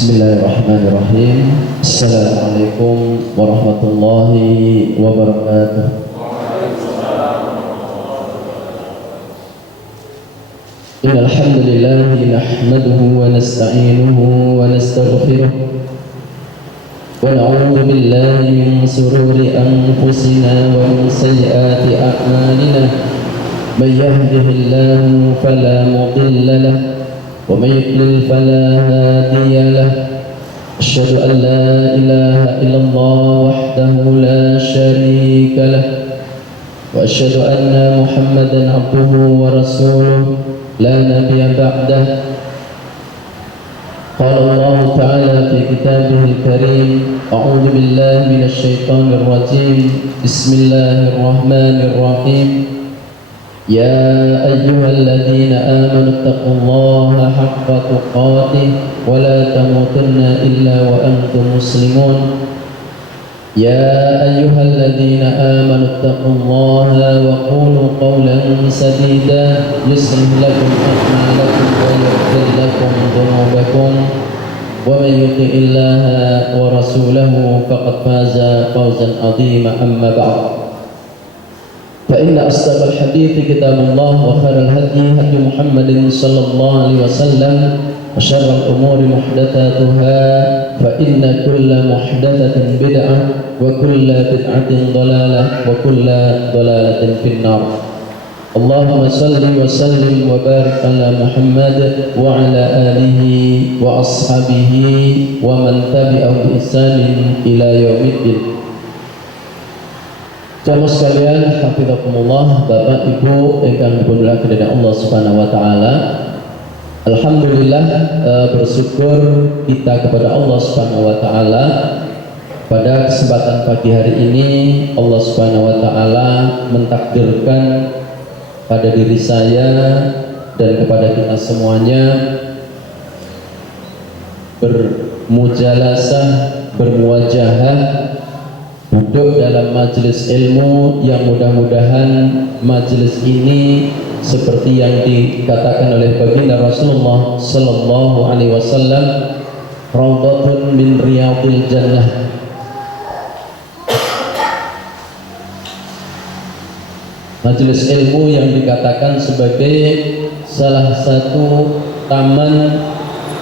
Bismillahirrahmanirrahim. Assalamualaikum warahmatullahi wabarakatuh. Innal hamdalillah nahmaduhu wa nasta'inuhu wa nastaghfiruh wa na'udzu billahi min shururi anfusina wa min sayyiati a'malina. May yahdihillahu fala mudilla lahu ومن يضلل فلا هادي له أشهد أن لا إله إلا الله وحده لا شريك له وأشهد أن محمدا عبده ورسوله لا نبي بعده قال الله تعالى في كتابه الكريم أعوذ بالله من الشيطان الرجيم بسم الله الرحمن الرحيم يا أيها الذين آمنوا اتقوا الله حق تقاته ولا تموتن إلا وأنتم مسلمون يا أيها الذين آمنوا اتقوا الله وقولوا قولا سديدا يصلح لكم أعمالكم ويغفر لكم ذنوبكم ومن يطع الله ورسوله فقد فاز فوزا عظيما أما بعد فإن أصدق الحديث كتاب الله وخير الهدي هدي محمد صلى الله عليه وسلم وشر الأمور محدثاتها فإن كل محدثة بدعة وكل بدعة ضلالة وكل ضلالة في النار. اللهم صل وسلم وبارك على محمد وعلى آله وأصحابه ومن تبعهم بإحسان إلى يوم الدين. Jamaah sekalian, hafizakumullah, Bapak Ibu yang dimuliakan oleh Allah Subhanahu wa taala. Alhamdulillah, bersyukur kita kepada Allah Subhanahu wa taala pada kesempatan pagi hari ini Allah Subhanahu wa taala mentakdirkan pada diri saya dan kepada kita semuanya bermujalasah, bermuwajahah, duduk dalam majelis ilmu yang mudah-mudahan majelis ini seperti yang dikatakan oleh baginda Rasulullah sallallahu alaihi wasallam, raudhatun min riyadil jannah. Majelis ilmu yang dikatakan sebagai salah satu taman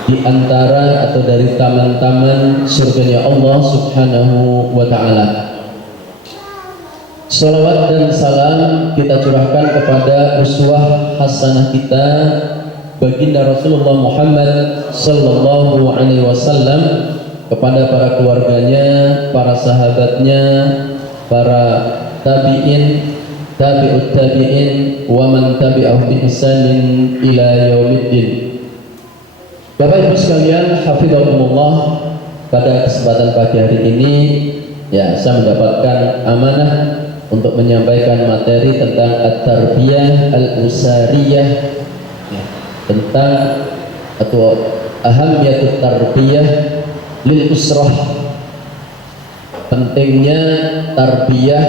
di antara atau dari taman-taman surganya Allah Subhanahu wa taala. Salawat dan salam kita curahkan kepada uswah hasanah kita baginda Rasulullah Muhammad sallallahu alaihi wasallam, kepada para keluarganya, para sahabatnya, para tabi'in, tabi'ut tabi'in wa man tabi'ahum bi ihsanin ila yaumiddin. Bapak Ibu sekalian, hafizakumullah, pada kesempatan pagi hari ini ya saya mendapatkan amanah untuk menyampaikan materi tentang at-tarbiyah al-usariyah ya, tentang atau ahamiyatut tarbiyah lil usrah, pentingnya tarbiyah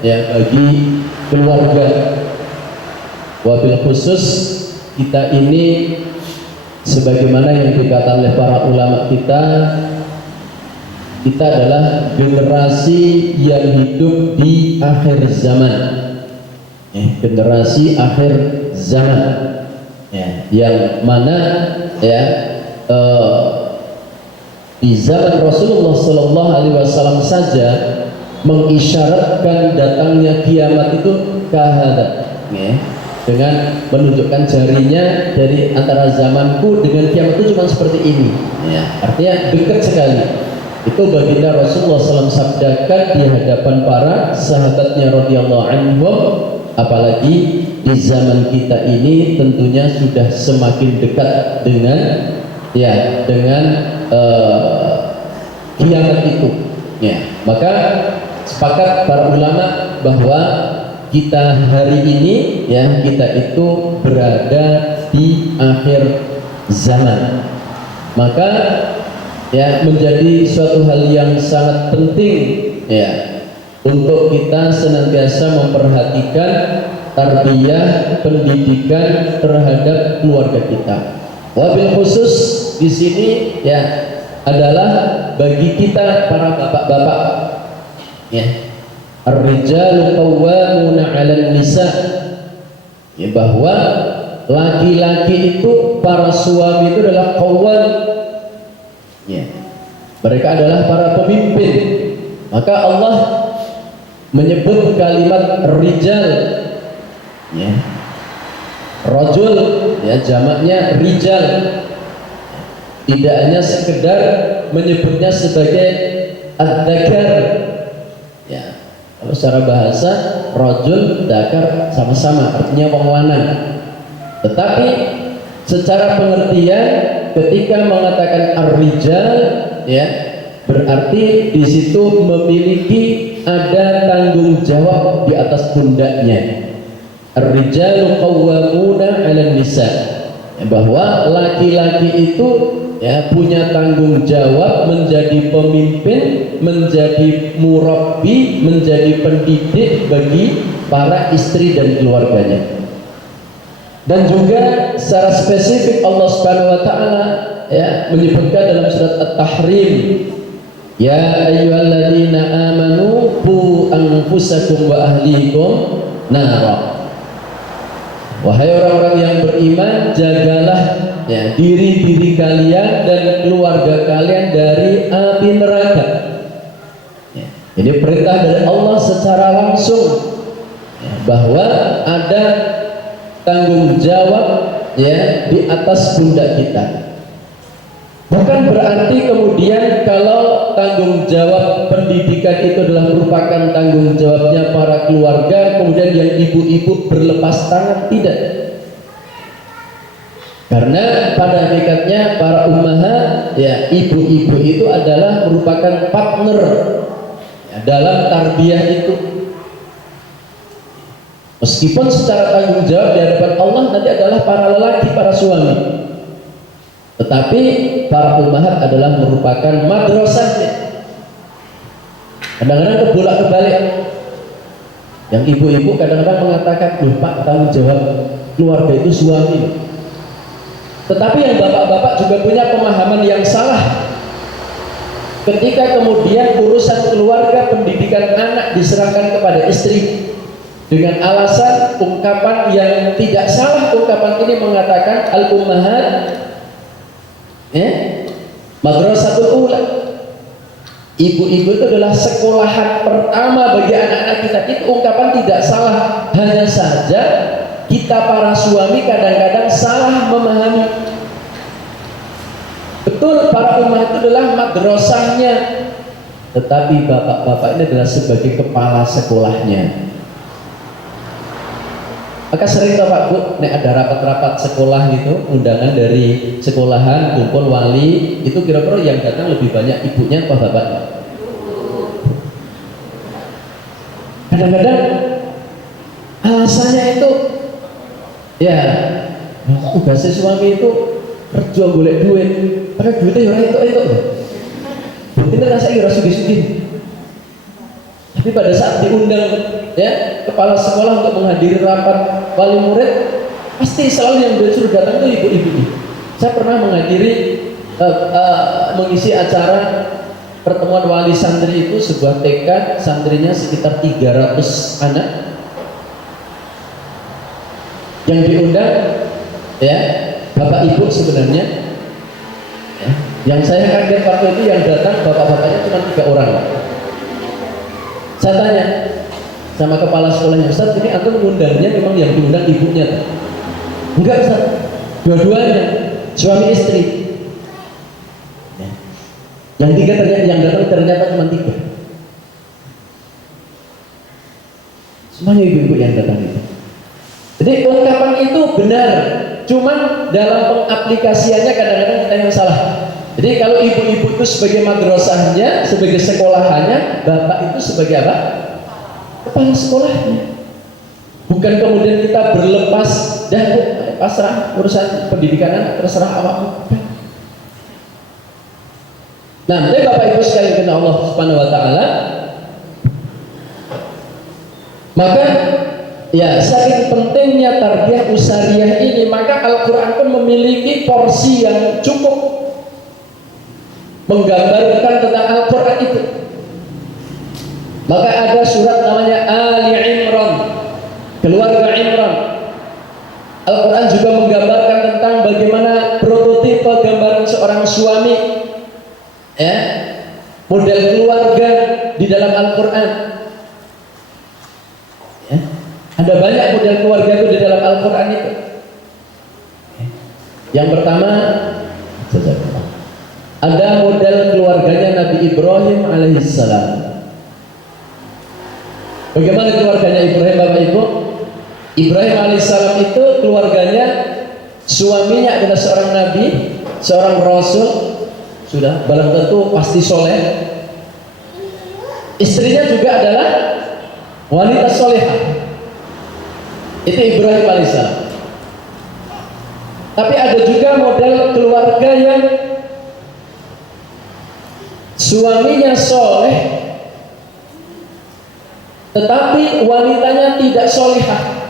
ya bagi keluarga. Wabil khusus kita ini sebagaimana yang dikatakan oleh para ulama kita adalah generasi yang hidup di akhir zaman ya, generasi akhir zaman ya, yang mana ya di zaman Rasulullah Sallallahu Alaihi Wasallam saja mengisyaratkan datangnya kiamat itu kahada ya, dengan menunjukkan jarinya dari antara zamanku dengan kiamat itu cuma seperti ini ya, artinya dekat sekali. Itu baginda Rasulullah SAW sabdakan di hadapan para sahabatnya radhiyallahu anhum, apalagi di zaman kita ini tentunya sudah semakin dekat dengan ya dengan kiamat itu ya. Maka sepakat para ulama bahwa kita hari ini ya, kita itu berada di akhir zaman. Maka ya menjadi suatu hal yang sangat penting ya untuk kita senantiasa memperhatikan tarbiyah pendidikan terhadap keluarga kita. Wabil khusus di sini ya adalah bagi kita para bapak-bapak, ya, ar-rijalu qawwamuna 'alan nisa, ya, bahwa laki-laki itu, para suami itu adalah qawwam, ya, mereka adalah para pemimpin. Maka Allah menyebut kalimat rijal, ya, rajul, ya, jamaknya rijal, tidak hanya sekedar menyebutnya sebagai ad-dzakar, ya, kalau secara bahasa rajul, dzakar sama-sama artinya wong lanang, tetapi secara pengertian ketika mengatakan ar-rijal, ya, berarti di situ memiliki ada tanggung jawab di atas pundaknya. Ar-rijalu qawwamuna 'alan nisa, ya, bahwa laki-laki itu, ya, punya tanggung jawab menjadi pemimpin, menjadi murabbi, menjadi pendidik bagi para istri dan keluarganya. Dan juga secara spesifik Allah Subhanahu wa taala, ya, menyebutkan dalam surat At-Tahrim, ya ayyuhalladzina amanu qu anfusakum wa ahlikum nara. Wahai orang-orang yang beriman, jagalah, ya, diri-diri kalian dan keluarga kalian dari api neraka. Ya, ini perintah dari Allah secara langsung, ya, bahwa ada tanggung jawab, ya, di atas pundak kita. Bukan berarti kemudian kalau tanggung jawab pendidikan itu adalah merupakan tanggung jawabnya para keluarga, kemudian yang ibu-ibu berlepas tangan, tidak. Karena pada hakikatnya para ummahat, ya, ibu-ibu itu adalah merupakan partner, ya, dalam tarbiyah itu. Meskipun secara tanggung jawab di hadapan Allah nanti adalah para lelaki, para suami, tetapi para ummahat adalah merupakan madrasahnya. Kadang-kadang kebolak-kebalik. Yang ibu-ibu kadang-kadang mengatakan, "Loh Pak, tanggung jawab keluarga itu suami." Tetapi yang bapak-bapak juga punya pemahaman yang salah. Ketika kemudian urusan keluarga, pendidikan anak diserahkan kepada istri dengan alasan ungkapan yang tidak salah. Ungkapan ini mengatakan al-ummahat, ya, madrasatul ula. Ibu-ibu itu adalah sekolahan pertama bagi anak-anak kita. Itu ungkapan tidak salah. Hanya saja kita para suami kadang-kadang salah memahami. Betul, para umat itu adalah madrasahnya, tetapi bapak-bapak ini adalah sebagai kepala sekolahnya. Maka sering Pak Bu, nek ada rapat-rapat sekolah gitu, undangan dari sekolahan, kumpul wali, itu kira-kira yang datang lebih banyak ibunya apa bapaknya? Kadang-kadang alasannya itu, ya, tugasnya suami itu kerja golek duit, padahal duitnya orang itu, duitnya rasanya rasa sugi-sugi. Tapi pada saat diundang, ya, kepala sekolah untuk menghadiri rapat wali murid, pasti selalu yang disuruh datang itu ibu-ibu. Saya pernah menghadiri mengisi acara pertemuan wali santri itu, sebuah TK, santrinya sekitar 300 anak yang diundang, ya, bapak ibu sebenarnya, ya. Yang saya kaget waktu itu yang datang bapak-bapaknya cuma 3 orang. Saya tanya sama kepala sekolahnya, Ustaz, ini antum ngundangnya memang yang diundang ibunya? Enggak Ustaz, dua-duanya, suami istri. Ya. Yang 3 ternyata, yang datang ternyata cuma 3. Semuanya ibu-ibu yang datang itu. Jadi ungkapan itu benar, cuman dalam pengaplikasiannya kadang-kadang kita yang salah. Jadi kalau ibu-ibu itu sebagai madrasahnya, sebagai sekolahannya, bapak itu sebagai apa? Kepala sekolahnya. Bukan kemudian kita berlepas dan pasrah urusan pendidikan, terserah awakmu. Nah, jadi Bapak Ibu sekalian karena Allah Subhanahu wa taala, maka ya saking pentingnya tarbiyah usariyah ini, maka Al-Qur'an pun memiliki porsi yang cukup, menggambarkan tentang Al-Quran itu. Maka ada surat namanya Ali Imran, keluarga Imran. Al-Quran juga menggambarkan tentang bagaimana prototipe gambaran seorang suami, ya, model keluarga di dalam Al-Quran. Ya. Ada banyak model keluarga itu di dalam Al-Quran itu. Yang pertama, ada model keluarganya Nabi Ibrahim alaihissalam. Bagaimana keluarganya Ibrahim, Bapak Ibu? Ibrahim alaihissalam itu keluarganya, suaminya adalah seorang nabi, seorang rasul, sudah belum tentu pasti soleh. Istrinya juga adalah wanita solehah. Itu Ibrahim alaihissalam. Tapi ada juga model keluarga yang suaminya soleh, tetapi wanitanya tidak solehah.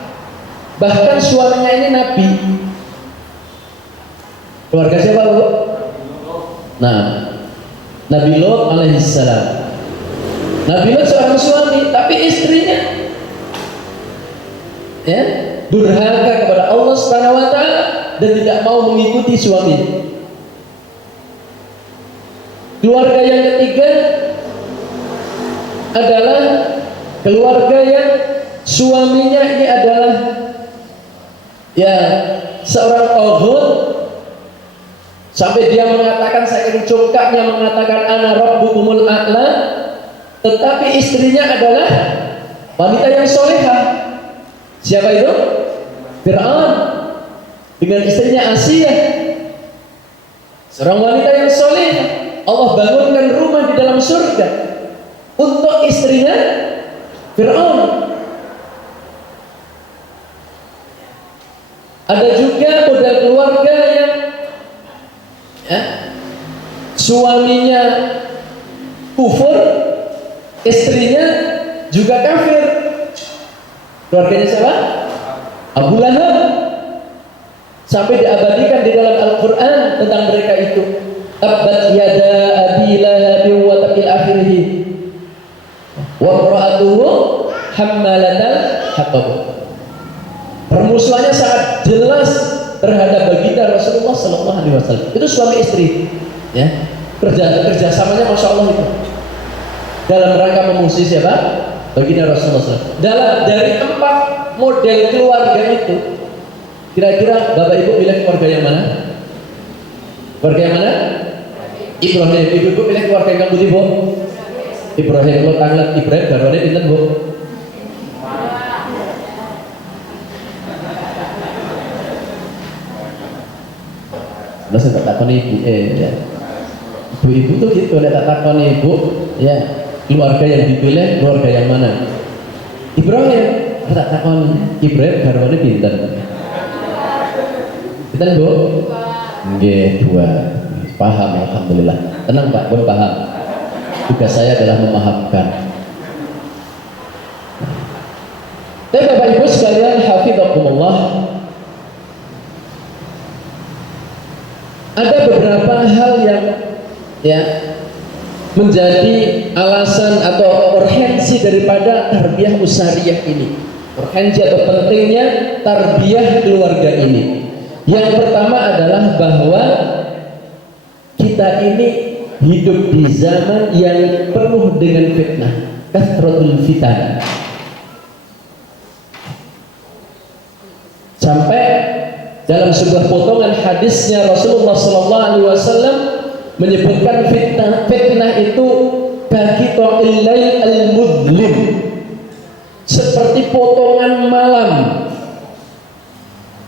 Bahkan suaminya ini nabi. Keluarga siapa, Bu? Nah, Nabi Lot alaihissalam. Nabi Lot seorang suami, tapi istrinya, ya, durhaka kepada Allah Subhanahu wa taala dan tidak mau mengikuti suaminya. Keluarga yang ketiga adalah keluarga yang suaminya ini adalah, ya, seorang toghut, sampai dia mengatakan, saking congkaknya mengatakan ana rabbukumul a'la, tetapi istrinya adalah wanita yang solehah. Siapa itu? Fir'aun dengan istrinya Asiyah, seorang wanita yang solehah. Allah bangunkan rumah di dalam surga untuk istrinya Fir'aun. Ada juga model keluarga yang, ya, suaminya kufur, istrinya juga kafir. Keluarganya siapa? Abu Lahab. Sampai diabadikan di dalam Al-Quran tentang mereka itu. Tabbat yada abi lahabin wa tabil akhirih wa imra'atuhu hammalatal hatab. Permusuhannya sangat jelas terhadap baginda Rasulullah sallallahu alaihi wasallam. Itu suami istri, ya. Kerjasamanya Masya Allah itu dalam rangka memusuhi siapa? Baginda Rasulullah SAW. Dari 4 model keluarga itu, kira-kira Bapak Ibu pilih keluarga yang mana? Keluarga yang mana? Ibrahim. Ibu pilih keluarga yang putih, Bu? Ibrahim. Lo tanglet Ibrahim garwane pinten, Bu? Lo sempat takoni ibu, ya. Ibu-ibu tuh gitu, tak takoni ibu, ya, keluarga yang dipilih keluarga yang mana? Ibrahim. Tak takoni Ibrahim garwane pinten? Pinten, Bu? Nggih, 2. Paham, alhamdulillah. Tenang, Pak, pun paham. Tugas saya adalah memahamkan. Dan Bapak Ibu sekalian, hafizakumullah, ada beberapa hal yang, ya, menjadi alasan atau urgensi daripada tarbiyah usariyah ini. Urgensi atau pentingnya tarbiyah keluarga ini. Yang pertama adalah bahwa kita ini hidup di zaman yang penuh dengan fitnah, kathratul fitan. Sampai dalam sebuah potongan hadisnya Rasulullah SAW menyebutkan fitnah itu kaqita'il lail al-mudlim, seperti potongan malam.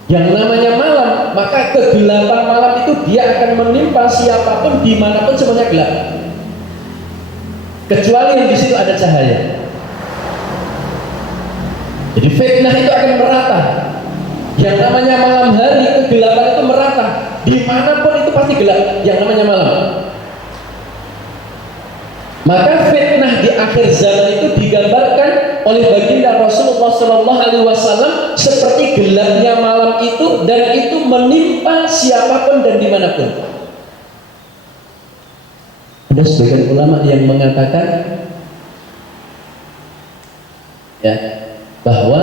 Yang namanya malam, maka kegelapan malam itu dia akan menimpa siapapun dimanapun, semuanya gelap, kecuali yang di situ ada cahaya. Jadi fitnah itu akan merata. Yang namanya malam hari, kegelapan itu merata, dimanapun itu pasti gelap, yang namanya malam. Maka fitnah di akhir zaman itu digambarkan oleh baginda Rasulullah SAW seperti gelapnya malam itu, dan itu menimpa siapapun dan dimanapun. Ada sebagian ulama yang mengatakan ya bahwa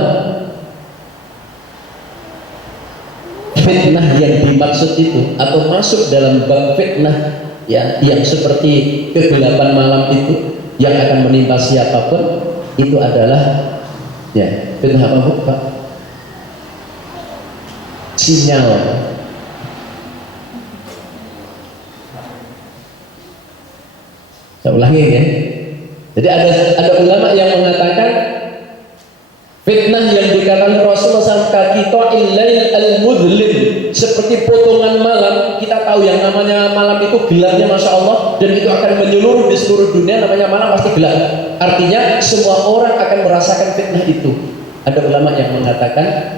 fitnah yang dimaksud itu atau masuk dalam bab fitnah ya yang seperti kegelapan malam itu yang akan menimpa siapapun itu adalah ya fitnah apa Pak? Sinyal. Saya ulangi ya. Jadi ada ulama yang mengatakan fitnah yang dikatakan Rasulullah SAW kaqita'il lail al-mudlim, seperti potongan malam. Kita tahu yang namanya malam itu gelapnya Masya Allah, dan itu akan menyeluruh di seluruh dunia. Namanya malam pasti gelap, artinya semua orang akan merasakan fitnah itu. Ada ulama yang mengatakan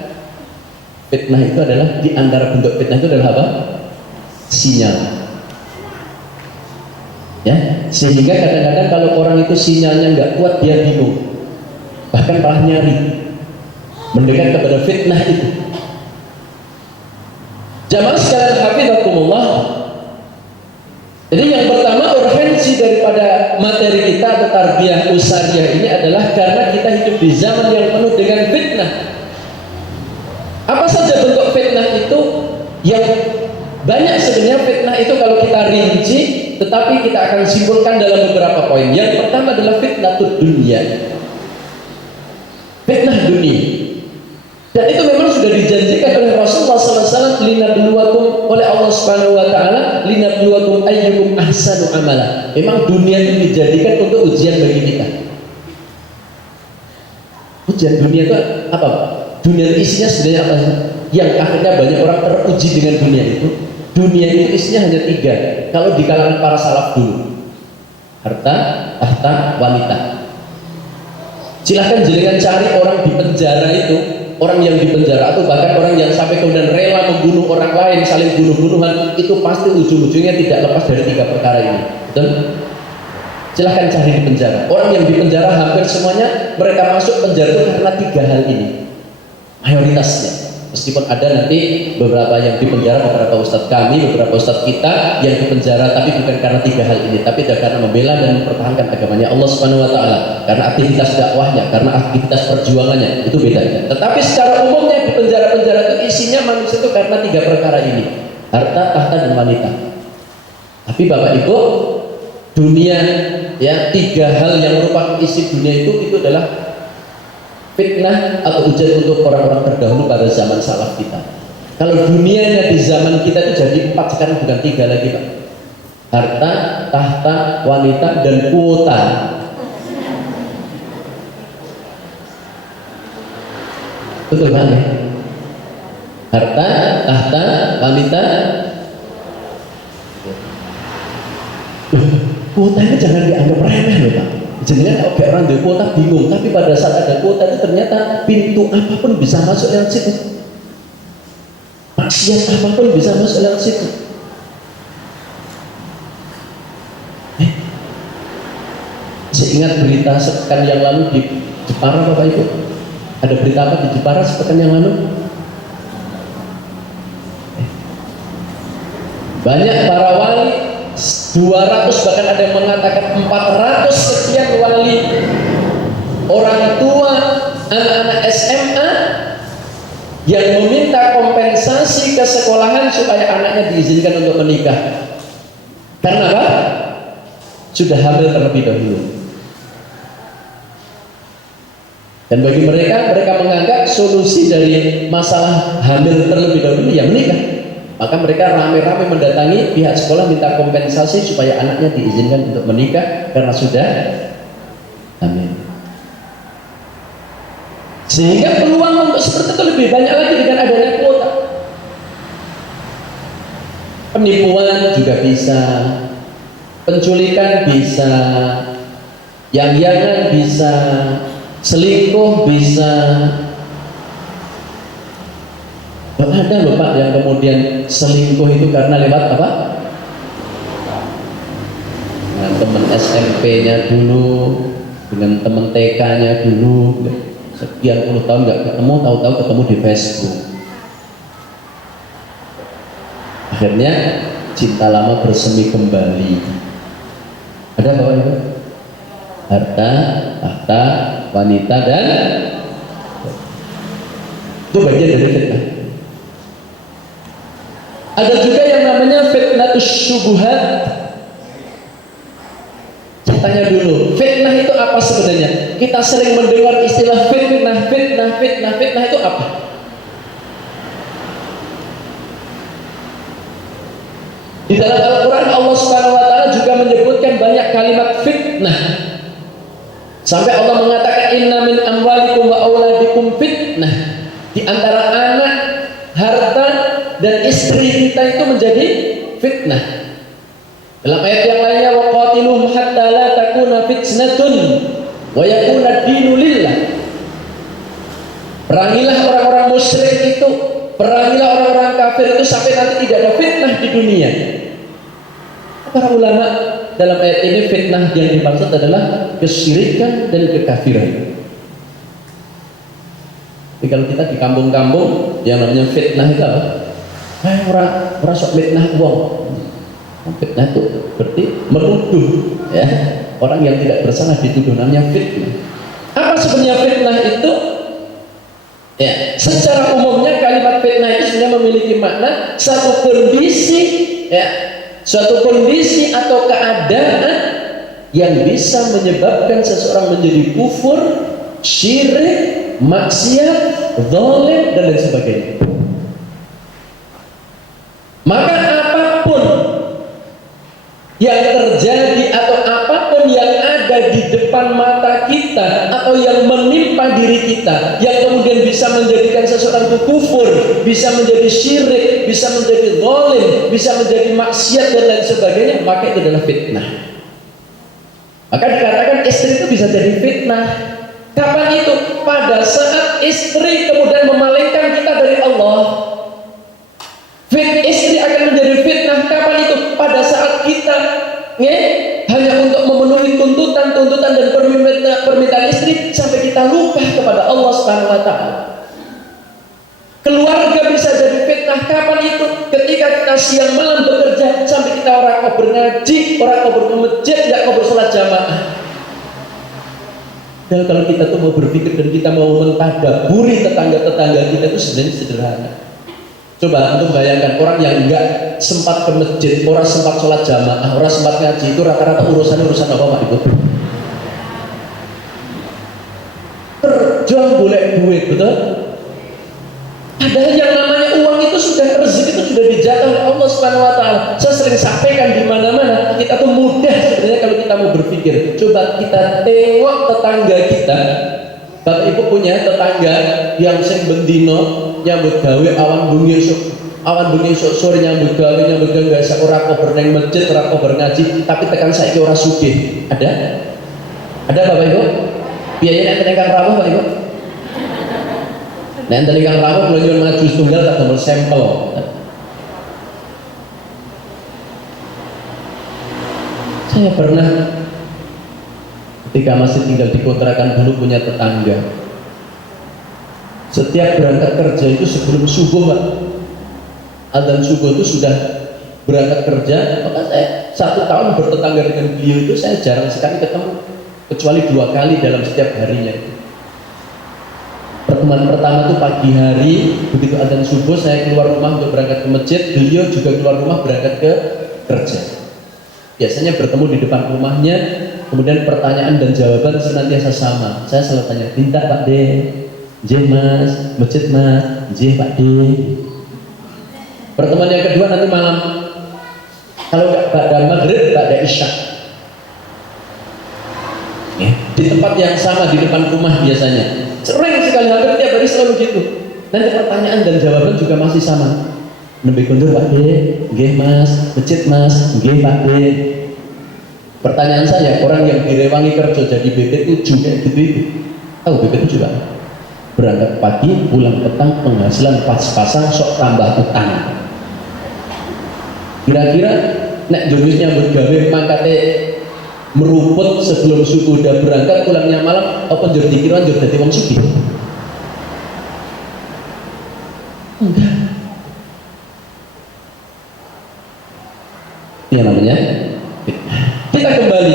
fitnah itu adalah, di antara bentuk fitnah itu adalah apa? Sinyal. Ya, sehingga kadang-kadang kalau orang itu sinyalnya nggak kuat, dia bingung, bahkan malah nyari mendekat kepada fitnah itu. Jamaah sekalian hafizakumullah. Jadi yang pertama, urgensi daripada materi kita atau tarbiyah usariyah ini adalah karena kita hidup di zaman yang penuh dengan fitnah. Apa saja bentuk fitnah itu? Yang banyak sebenarnya fitnah itu kalau kita rinci, tetapi kita akan simpulkan dalam beberapa poin. Yang pertama adalah fitnah dunia. Fitnah dunia. Dan itu memang sudah dijanjikan oleh Rasulullah SAW, linabluwakum, oleh Allah Subhanahu wa taala, linabluwakum ayyukum ahsanu amala. Memang dunia itu dijadikan untuk ujian bagi kita. Ujian dunia itu apa? Dunia itu isinya sebenarnya apa? Yang akhirnya banyak orang teruji dengan dunia itu. Dunia itu isinya hanya 3 kalau di kalangan para salaf dulu: harta, tahta, wanita. Silahkan jenengan cari orang di penjara itu, orang yang di penjara atau bahkan orang yang sampai kemudian rela membunuh orang lain, saling bunuh-bunuhan, itu pasti ujung-ujungnya tidak lepas dari 3 perkara ini. Betul? Silahkan cari di penjara. Orang yang di penjara hampir semuanya mereka masuk penjara itu karena 3 hal ini, mayoritasnya. Meskipun ada nanti beberapa yang di penjara, beberapa ustadz kami, beberapa ustadz kita yang di penjara, tapi bukan karena 3 hal ini, tapi karena membela dan mempertahankan agamanya Allah Subhanahu wa taala, karena aktivitas dakwahnya, karena aktivitas perjuangannya, itu bedanya. Tetapi secara umumnya di penjara-penjara itu isinya manusia itu karena 3 perkara ini: harta, tahta, dan wanita. Tapi Bapak Ibu, dunia ya, 3 hal yang merupakan isi dunia itu adalah fitnah atau ujian untuk orang-orang terdahulu pada zaman salaf kita. Kalau dunianya di zaman kita itu jadi 4, sekarang bukan 3 lagi Pak. Harta, tahta, wanita, dan kuota. Betul kan? Harta, tahta, wanita. Kuota itu jangan dianggap remeh loh Pak. Jenengan kalau kayak orang di kuota bingung, tapi pada saat ada kuota itu ternyata pintu apapun bisa masuk lewat situ. Maksiat apapun bisa masuk lewat situ. Saya ingat berita sepekan yang lalu di Jepara Bapak Ibu. Ada berita apa di Jepara sepekan yang lalu? Banyak para wali, 200, bahkan ada yang mengatakan 400 sekian wali, orang tua, anak-anak SMA yang meminta kompensasi ke sekolahan supaya anaknya diizinkan untuk menikah. Karena apa? Sudah hamil terlebih dahulu. Dan bagi mereka menganggap solusi dari masalah hamil terlebih dahulu ya menikah. Maka mereka rame-rame mendatangi pihak sekolah minta kompensasi supaya anaknya diizinkan untuk menikah karena sudah hamil. Sehingga peluang untuk seperti itu lebih banyak lagi dengan adanya kuota. Penipuan juga bisa, penculikan bisa, yang-yangan bisa, selingkuh bisa. Ada loh Pak yang kemudian selingkuh itu karena lewat apa? Dengan teman SMP-nya dulu, dengan teman TK-nya dulu, sekian puluh tahun nggak ketemu, tahu-tahu ketemu di Facebook. Akhirnya cinta lama bersemi kembali. Ada Bapak Ibu? Harta, tahta, wanita, dan itu bagian dari fitnah. Ada juga yang namanya fitnatus syubuhat. Saya tanya dulu, fitnah itu apa sebenarnya? Kita sering mendengar istilah fitnah itu apa? Di dalam Al-Quran Allah Subhanahu wa Ta'ala juga menyebutkan banyak kalimat fitnah. Sampai Allah mengatakan inna min amwalikum wa auladikum fitnah. Di antara anak, harta, dan istri kita itu menjadi fitnah. Dalam ayat yang lainnya waqatiluhum hatta la takuna fitnatun wa yakuna ad-dinu lillah. Perangilah orang-orang musyrik itu, perangilah orang-orang kafir itu sampai nanti tidak ada fitnah di dunia. Para ulama dalam ayat ini fitnah yang dimaksud adalah kesyirikan dan kekafiran. Jadi kalau kita di kampung-kampung yang namanya fitnah itu apa? Orang sok fitnah uang. Fitnah itu berarti menuduh, ya. Orang yang tidak bersalah dituduh, namanya fitnah. Apa sebenarnya fitnah itu? Ya, secara umumnya kalimat fitnah itu sebenarnya memiliki makna satu kondisi, ya, suatu kondisi atau keadaan yang bisa menyebabkan seseorang menjadi kufur, syirik, maksiat, zalim, dan lain sebagainya. Maka apapun yang terjadi atau apapun yang ada di depan mata kita atau yang menimpa diri kita yang kemudian bisa menjadikan seseorang itu kufur, bisa menjadi syirik, bisa menjadi zalim, bisa menjadi maksiat dan lain sebagainya, maka itu adalah fitnah. Maka dikatakan istri itu bisa jadi fitnah. Kapan itu? Pada saat istri kemudian memalingkan kita dari Allah. Istri akan menjadi fitnah. Kapan itu? Pada saat kita hanya untuk memenuhi tuntutan dan permintaan istri sampai kita lupa kepada Allah Subhanahu wa Ta'ala. Keluarga bisa jadi fitnah. Kapan itu? Ketika kita siang malam bekerja sampai kita orang kau ngaji, orang kau ke masjid, tidak kau bersolat jamaah. Dan kalau kita tuh mau berpikir dan kita mau mentadaburi tetangga-tetangga kita itu sebenarnya sederhana. Coba untuk bayangkan orang yang enggak sempat ke masjid, orang sempat sholat jamaah, orang sempat ngaji, itu rata-rata urusan apa Pak Ibu? Berjuang boleh duit, betul? Padahal yang namanya uang itu sudah, rezeki itu sudah dijatah oleh Allah Subhanahu wa Ta'ala. Saya sering sampaikan di mana-mana, kita tuh mudah sebenarnya kalau kita mau berpikir. Coba kita tengok tetangga kita. Bapak Ibu punya tetangga yang sing bendino nyambut gawe awan bengi sore nyambut gawe gak ora kober nang masjid, ora kober ngaji, tapi tekan saiki ora sugih. Ada Bapak Ibu? Biayanya enten ingkang rawuh Bapak Ibu? Nek enten ingkang rawuh kula nyuwun maju tunggal tak damel sampel. Saya pernah ketika masih tinggal di kontrakan dulu punya tetangga. Setiap berangkat kerja itu sebelum subuh Pak, adzan subuh itu sudah berangkat kerja. Maka saya 1 tahun bertetangga dengan beliau itu saya jarang sekali ketemu, kecuali 2 kali dalam setiap harinya. Pertemuan pertama itu pagi hari, begitu adzan subuh saya keluar rumah untuk berangkat ke masjid, beliau juga keluar rumah berangkat ke kerja. Biasanya bertemu di depan rumahnya, kemudian pertanyaan dan jawaban senantiasa sama. Saya selalu tanya, minta Pak D, J Mas, masjid Mas, J Pak D. Pertemuan yang kedua nanti malam, kalau nggak pada maghrib, pada isya. Di tempat yang sama di depan rumah biasanya. Sering sekali, hampir tiap hari selalu gitu. Nanti pertanyaan dan jawaban juga masih sama. Nembe kondur Pak D, nggih Mas, masjid Mas, nggih Pak D. Pertanyaan saya, orang yang direwangi kerja jadi BP7 kayak gitu, tahu BP7 Pak? Berangkat pagi, pulang petang, penghasilan pas-pasan, sok tambah utang. Kira-kira nek jurusnya bergawe mangkate meruput sebelum subuh udah berangkat, pulangnya malam, apa njur dikira njur dadi wong sugih? Enggak. Yang namanya kita kembali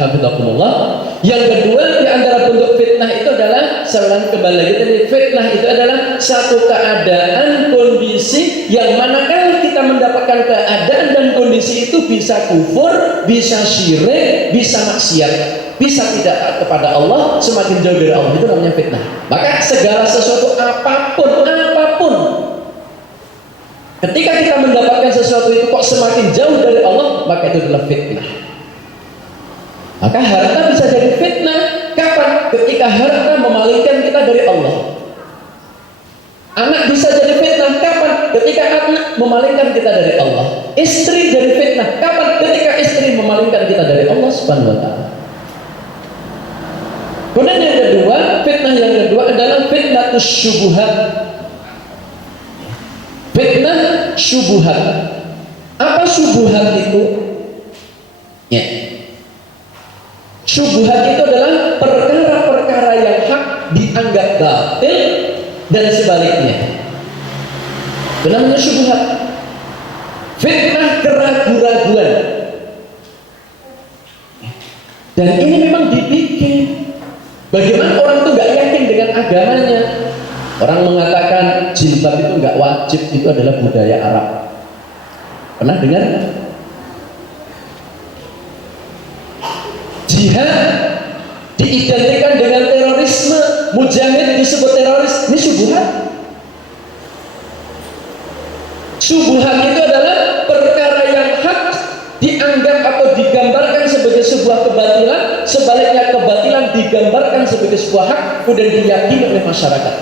hafizakumullah. Yang kedua di antara bentuk fitnah itu adalah, saya ulangi kembali lagi tadi, fitnah itu adalah satu keadaan, kondisi yang manakala kita mendapatkan keadaan dan kondisi itu bisa kufur, bisa syirik, bisa maksiat, bisa tidak taat kepada Allah, semakin jauh dari Allah, itu namanya fitnah. Maka segala sesuatu apapun ketika kita mendapatkan sesuatu itu kok semakin jauh dari Allah, maka itu adalah fitnah. Maka harta bisa jadi fitnah. Kapan? Ketika harta memalingkan kita dari Allah. Anak bisa jadi fitnah. Kapan? Ketika anak memalingkan kita dari Allah. Istri jadi fitnah. Kapan? Ketika istri memalingkan kita dari Allah Subhanahu wa ta'ala. Kemudian yang kedua, fitnah yang kedua adalah fitnatus syubuhat. Fitnah syubuhat. Apa syubuhat itu? Ya. Syubuhat itu adalah perkara-perkara yang hak dianggap batil dan sebaliknya. Itu namanya syubuhat. Fitnah keraguan-raguan. Dan ini memang dibikin. Bagaimana orang itu nggak yakin dengan agamanya? Orang mengatakan jilbab itu nggak wajib, itu adalah budaya Arab. Pernah dengar? Jihad diidentikan dengan terorisme, mujahid disebut teroris. Ini syubhat. Syubhat itu adalah perkara yang hak dianggap atau digambarkan sebagai sebuah kebatilan, sebaliknya kebatilan digambarkan sebagai sebuah hak, kemudian diyakini oleh masyarakat.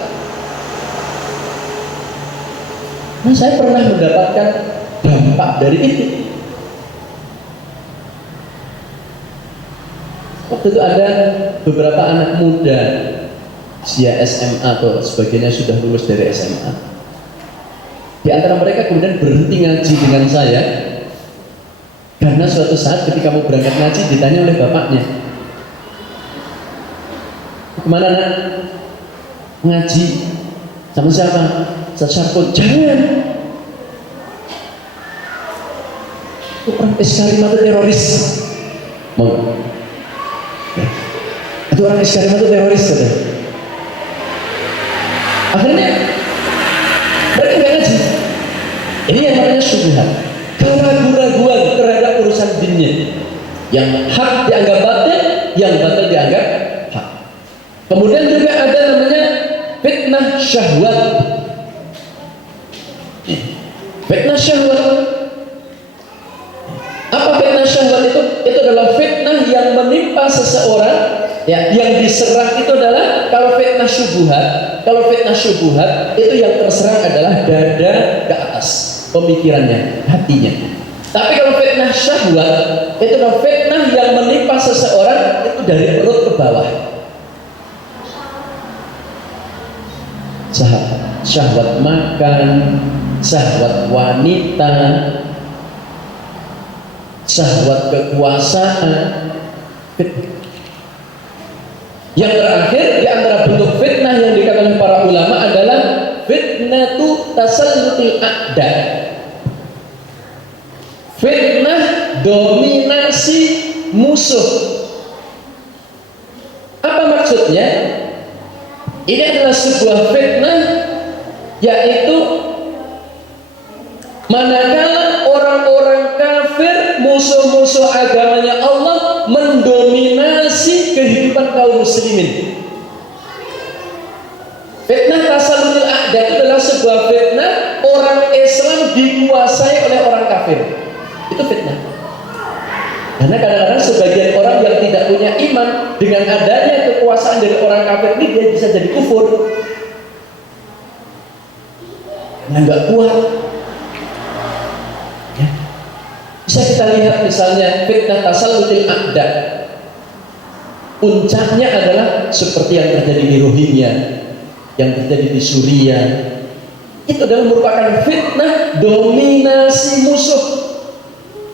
Nah, saya pernah mendapatkan dampak dari itu. Waktu itu ada beberapa anak muda usia SMA atau sebagainya sudah lulus dari SMA. Di antara mereka kemudian berhenti ngaji dengan saya karena suatu saat ketika mau berangkat ngaji ditanya oleh bapaknya, "Kemana nak? Ngaji sama siapa?" "Syarkun." "Jangan, itu orang Iskarimah itu teroris." Mau? Itu orang Iskarimah itu teroris, saudara. Akhirnya mereka nggak ngaji. Ini yang namanya syubhat, keraguan-raguan terhadap urusan dinnya. Yang hak dianggap batil, yang batil dianggap hak. Kemudian juga ada namanya fitnah syahwat. Fitnah syahwat. Apa fitnah syahwat itu? Itu adalah fitnah yang menimpa seseorang, ya, yang diserang itu adalah kalau fitnah syubhat itu yang terserang adalah dada ke atas, pemikirannya, hatinya. Tapi kalau fitnah syahwat itu adalah fitnah yang menimpa seseorang itu dari perut ke bawah. Syahwat makan, syahwat wanita, syahwat kekuasaan. Yang terakhir di antara bentuk fitnah yang dikatakan oleh para ulama adalah fitnatu tasallutil a'da. Fitnah dominasi musuh. Apa maksudnya? Ini adalah sebuah fitnah, yaitu manakala orang-orang kafir, musuh-musuh agamanya Allah mendominasi kehidupan kaum muslimin. Fitnah tasallutul a'da itu adalah sebuah fitnah orang Islam dikuasai oleh orang kafir. Itu fitnah. Karena kadang-kadang sebagian orang yang tidak punya iman, dengan adanya kekuasaan dari orang kafir ini, dia bisa jadi kufur. Karena nggak kuat. Ya. Bisa kita lihat misalnya fitnah tasallutul a'da. Puncaknya adalah seperti yang terjadi di Rohingya, yang terjadi di Suriah. Itu adalah merupakan fitnah dominasi musuh,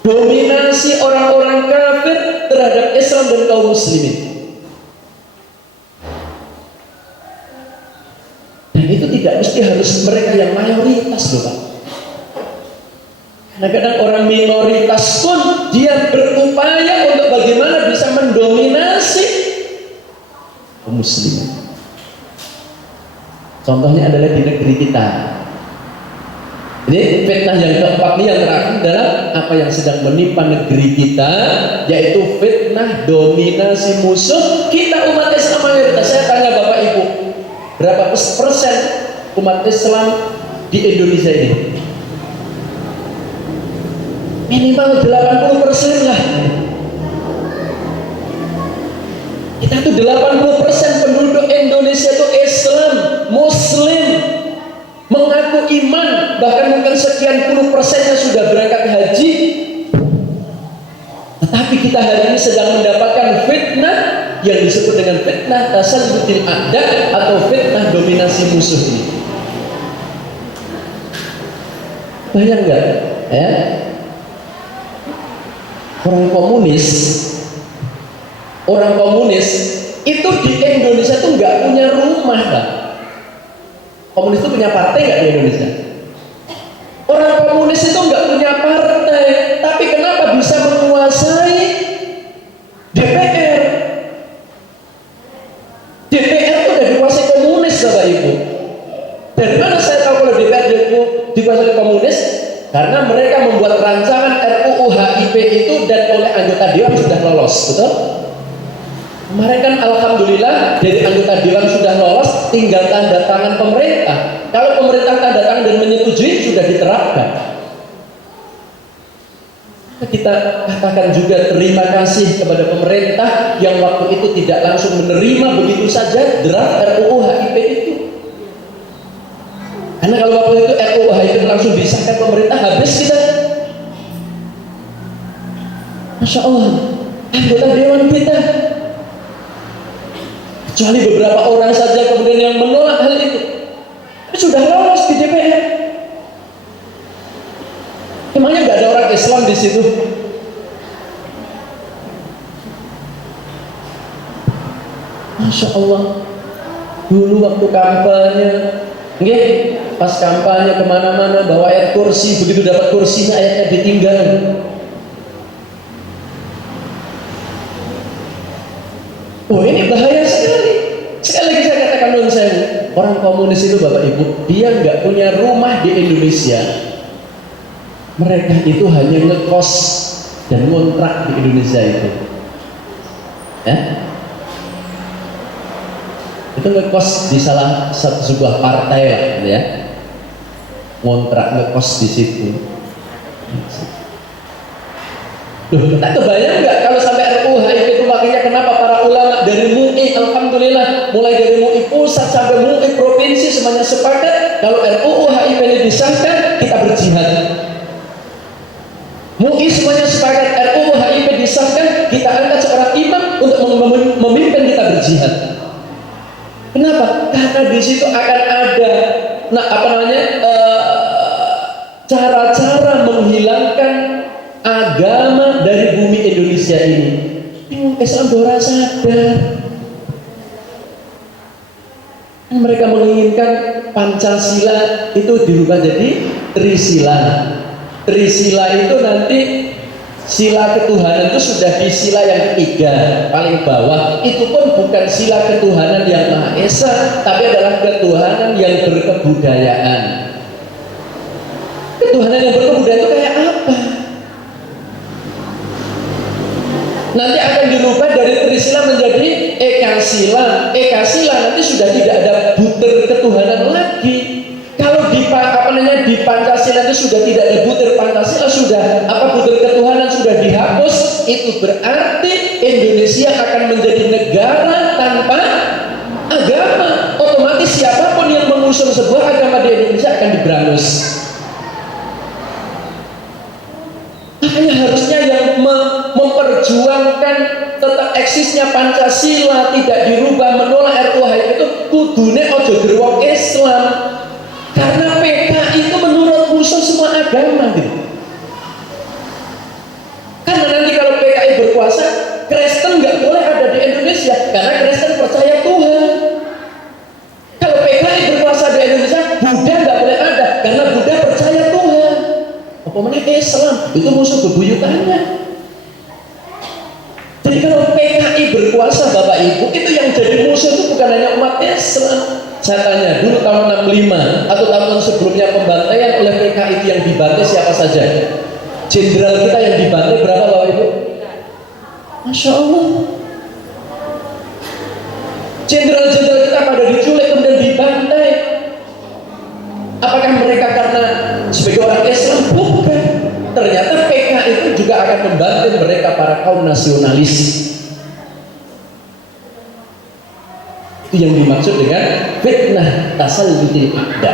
dominasi orang-orang kafir terhadap Islam dan kaum muslimin. Dan itu tidak mesti harus mereka yang mayoritas loh Pak. Kadang-kadang orang minoritas pun dia berupaya upaya untuk bagaimana bisa mendominasi kaum muslimin. Contohnya adalah di negeri kita. Ini fitnah yang keempat ini yang terakhir adalah apa yang sedang menimpa negeri kita, yaitu fitnah dominasi musuh. Kita umat Islam mayoritas. Saya tanya Bapak Ibu, berapa persen umat Islam di Indonesia ini? Minimal 80% lah. Kita tuh 80% penduduk Indonesia itu Islam, Muslim, mengaku iman, bahkan mungkin sekian puluh persennya sudah berangkat haji. Tetapi kita hari ini sedang mendapatkan fitnah yang disebut dengan fitnah tasallutul a'da atau fitnah dominasi musuh ini. Bayang nggak? Ya? Orang komunis itu di Indonesia tuh nggak punya rumah, Pak. Komunis itu punya partai nggak di Indonesia? Orang komunis itu nggak punya partai, tapi kenapa bisa menguasai DPR? DPR itu udah dikuasai komunis, Bapak Ibu. Dari mana saya tahu kalau DPR dikuasai komunis? Karena mereka membuat rancangan RUU HIP itu dan oleh anggota dewan sudah lolos, betul? Kemarin kan alhamdulillah dari anggota dewan sudah lolos, tinggal tanda tangan pemerintah. Kalau pemerintah tanda tangan dan menyetujui, sudah diterapkan. Kita katakan juga terima kasih kepada pemerintah yang waktu itu tidak langsung menerima begitu saja draft RUU HIP itu. Karena kalau waktu itu RUU HIP langsung disahkan pemerintah, habis kita. Masya Allah, anggota dewan kita. Kecuali beberapa orang saja kemudian yang menolak hal itu. Tapi sudah lolos di DPR. Emangnya nggak ada orang Islam di situ? Masya Allah. Dulu waktu kampanye, pas kampanye kemana-mana bawa ayat kursi, begitu dapat kursinya ayatnya ditinggal. Oh, ini bahaya sekali. Sekali lagi saya katakan dulu orang komunis itu Bapak Ibu, dia nggak punya rumah di Indonesia. Mereka itu hanya ngekos dan ngontrak di Indonesia itu. Ya? Itu ngekos di salah satu sebuah partai lah, ya. Ngontrak ngekos di situ. Loh, tak kebayang nggak kalau sampai RUU HIP itu makanya kenapa para ulama dari MUI, alhamdulillah, mulai dari MUI pusat sampai MUI provinsi semuanya sepakat kalau RUU HIP ini disahkan, kita berjihad. MUI semuanya sepakat RUU HIP disahkan, kita angkat seorang imam untuk memimpin kita berjihad. Kenapa? Karena di situ akan ada, cara-cara menghilangkan agama dari bumi Indonesia ini. Islam dora sadar. Mereka menginginkan Pancasila itu dirubah jadi Trisila. Trisila itu nanti sila ketuhanan itu sudah di sila yang ketiga, paling bawah. Itu pun bukan sila ketuhanan yang Maha Esa, tapi adalah ketuhanan yang berkebudayaan. Ketuhanan yang berkebudayaan itu kayak apa? Nanti akan dirubah dari Trisila menjadi Ekasila. Ekasila nanti sudah tidak ada butir ketuhanan lagi. Kalau di Pancasila itu sudah tidak ada butir Pancasila, sudah butir ketuhanan sudah dihapus. Itu berarti Indonesia akan menjadi negara tanpa agama. Otomatis siapapun yang mengusung sebuah agama di Indonesia akan diberangus. Makanya harusnya yang memperjuangkan tetap eksisnya Pancasila tidak dirubah, menolak RUU HIP itu kudune ojo gerwok Islam. Karena PKI itu menurut musuh semua agama gitu. Karena nanti kalau PKI berkuasa, Kristen nggak boleh ada di Indonesia karena Kristen percaya Tuhan. Kalau PKI berkuasa di Indonesia, Buddha nggak boleh ada karena Buddha percaya Tuhan. Apa mana Islam itu musuh bebuyutannya. umat Islam. Saya tanya, dulu tahun 65 atau tahun sebelumnya pembantaian oleh PKI itu yang dibantai siapa saja? Jenderal kita yang dibantai berapa Bapak Ibu? Masya Allah. Jenderal-jenderal kita pada diculik kemudian dibantai. Apakah mereka karena sebagai orang Islam? Bukan. Ternyata PKI itu juga akan membantai mereka para kaum nasionalis. Itu yang dimaksud dengan fitnah tasallutil a'da.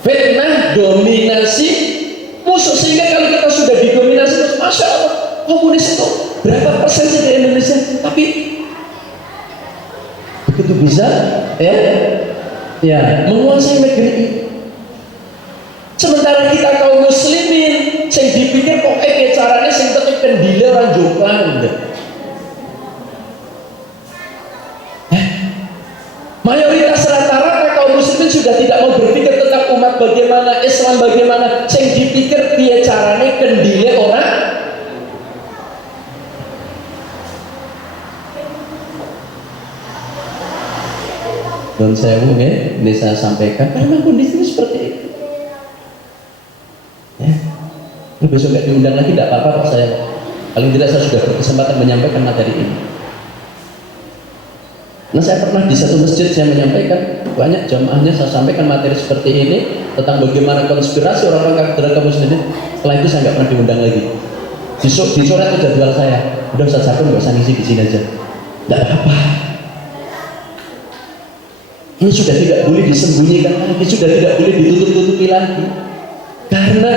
Fitnah dominasi musuh, sehingga kalau kita sudah didominasi, masya Allah, komunis itu berapa persen sih di Indonesia? Tapi begitu bisa menguasai negeri ini. Sementara kita kaum muslimin yang dipikir kok caranya yang tetap kendile orang jomplang. Mayoritas rata-rata kaum muslimin sudah tidak mau berpikir tentang umat bagaimana, Islam bagaimana, yang dipikir dia caranya kendile orang. Dan saya ini saya sampaikan karena kondisinya seperti itu. Ya, besok nggak diundang lagi tidak apa-apa, Pak. Saya paling tidak saya sudah berkesempatan menyampaikan materi ini. Nah, saya pernah di satu masjid saya menyampaikan banyak jamaahnya, saya sampaikan materi seperti ini tentang bagaimana konspirasi orang-orang kafir kaum muslimin. Setelah itu saya nggak pernah diundang lagi. Di sore itu jadwal saya, udah Ustaz Syakun nggak usah ngisi di sini aja. Nggak apa-apa. Ini sudah tidak boleh disembunyikan lagi, sudah tidak boleh ditutup-tutupi lagi. Karena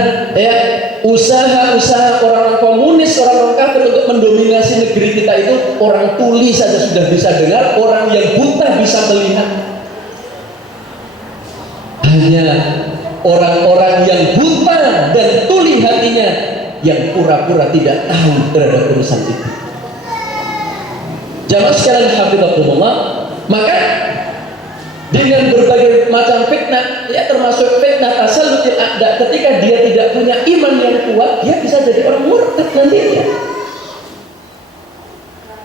usaha-usaha orang-orang komunis, orang-orang kafir untuk mendominasi negeri kita itu, orang tuli saja sudah bisa dengar, orang yang buta bisa melihat. Hanya orang-orang yang buta dan tuli hatinya yang pura-pura tidak tahu terhadap urusan itu. Jamaah sekalian hafizakumullah, maka dengan berbagai macam fitnah, ya termasuk fitnah tasallutil a'da, ketika dia tidak punya iman yang kuat, dia bisa jadi orang murtad nantinya.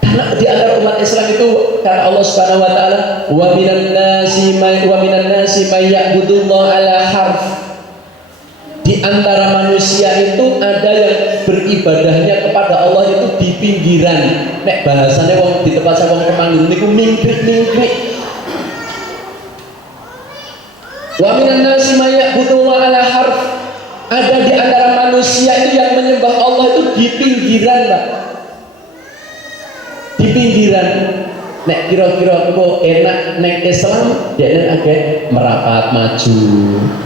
Karena di antara umat Islam itu kata Allah Subhanahu wa taala, wa minan nasi may ya'budullaha ala harf. Di antara manusia itu ada yang beribadahnya kepada Allah itu di pinggiran. Nek bahasanya wong di tempat saya wong Temanggung niku mingkrik-mingkrik. Wa minan nasi may ya'budullaha ala harf. Ada di antara manusia itu yang menyembah Allah itu di pinggiran, Pak. Di pinggiran. Nek kira-kira kok enak nek Islam, dia agak merapat maju.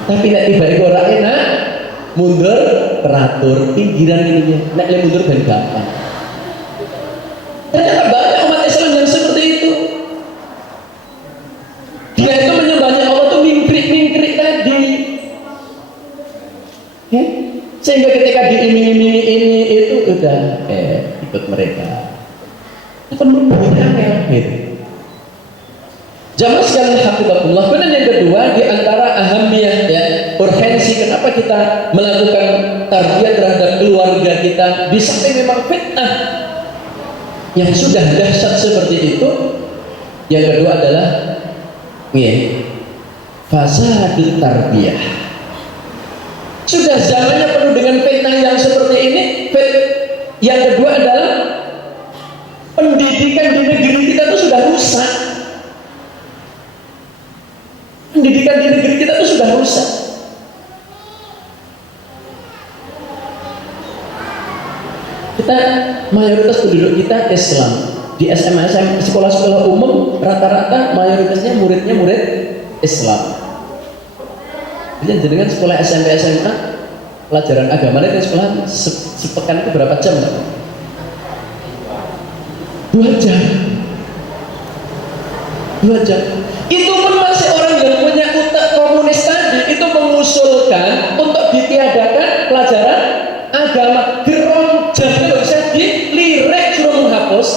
Tapi nek tiba-tiba ora enak, mundur teratur pinggiran ini. Nek mundur ben gampang. Ternyata banyak umat Islam yang seperti itu. Dia itu menyembahnya Allah tuh mingkrik-mingkrik tadi. Sehingga ketika diiming-imingi ini itu udah ikut mereka. Jamaah sekalian hafizakumullah. Kemudian yang kedua di antara ahamiyah urgensi kenapa kita melakukan tarbiyah terhadap keluarga kita, di samping memang fitnah yang sudah dahsyat seperti itu, yang kedua adalah fasadut tarbiyah. Sudah zamannya penuh dengan fitnah yang seperti ini. Yang kedua adalah pendidikan di negeri kita itu sudah rusak. Pendidikan di negeri kita itu sudah rusak. Kita mayoritas penduduk kita Islam. Di SMA, sekolah-sekolah umum rata-rata mayoritasnya murid Islam. Jadi dengan sekolah SMP SMA pelajaran agama itu sekolah sepekan itu berapa jam? 2 jam. 2 jam. Itu pun masih orang yang punya utak komunis tadi itu mengusulkan untuk ditiadakan pelajaran agama. Gerong jam itu bisa dilirik suruh menghapus.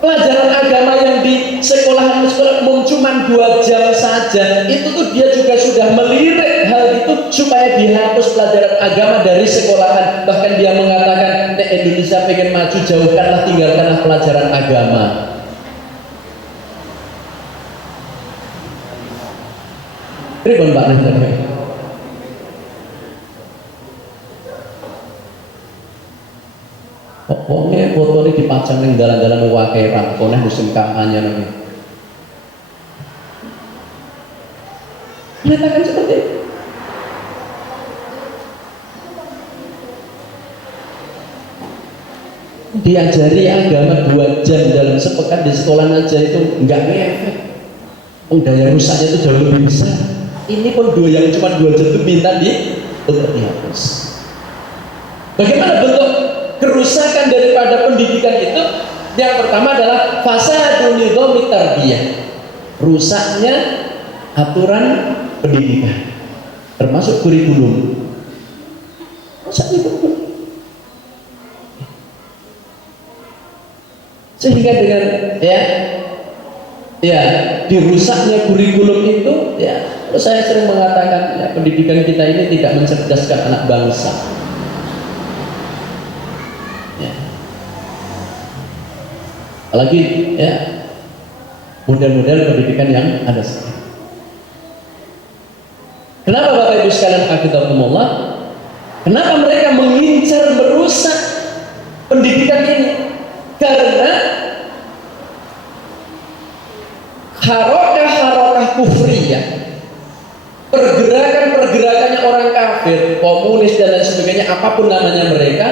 Pelajaran agama yang di sekolah umum cuma 2 jam saja, itu tuh dia juga sudah melirik hal itu supaya dihapus pelajaran agama dari sekolahan. Bahkan dia mengatakan, nek Indonesia pengen maju, jauhkanlah, tinggalkanlah pelajaran agama. Pripun Pak Nanda? Pokoknya foto ini dipajang di dalan-dalan wakai rangkone musim kampanye nanti. Menyatakan seperti itu. Diajari agama 2 jam dalam sepekan di sekolah aja itu enggak ngefek. Daya rusaknya itu jauh lebih besar. Ini pun yang cuma 2 jam itu minta untuk dihapus. Bagaimana bentuk kerusakan daripada pendidikan itu? Yang pertama adalah fasadun nidhami tarbiyah, rusaknya aturan pendidikan, termasuk kurikulum. Rusaknya kurikulum. Sehingga dengan dirusaknya kurikulum itu, saya sering mengatakan pendidikan kita ini tidak mencerdaskan anak bangsa. Apalagi model-model pendidikan yang ada sekarang. Kenapa Bapak Ibu sekalian hafizakumullah? Kenapa mereka mengincar merusak pendidikan ini? Karena harokah kufriyah, pergerakannya orang kafir, komunis dan lain sebagainya, apapun namanya mereka,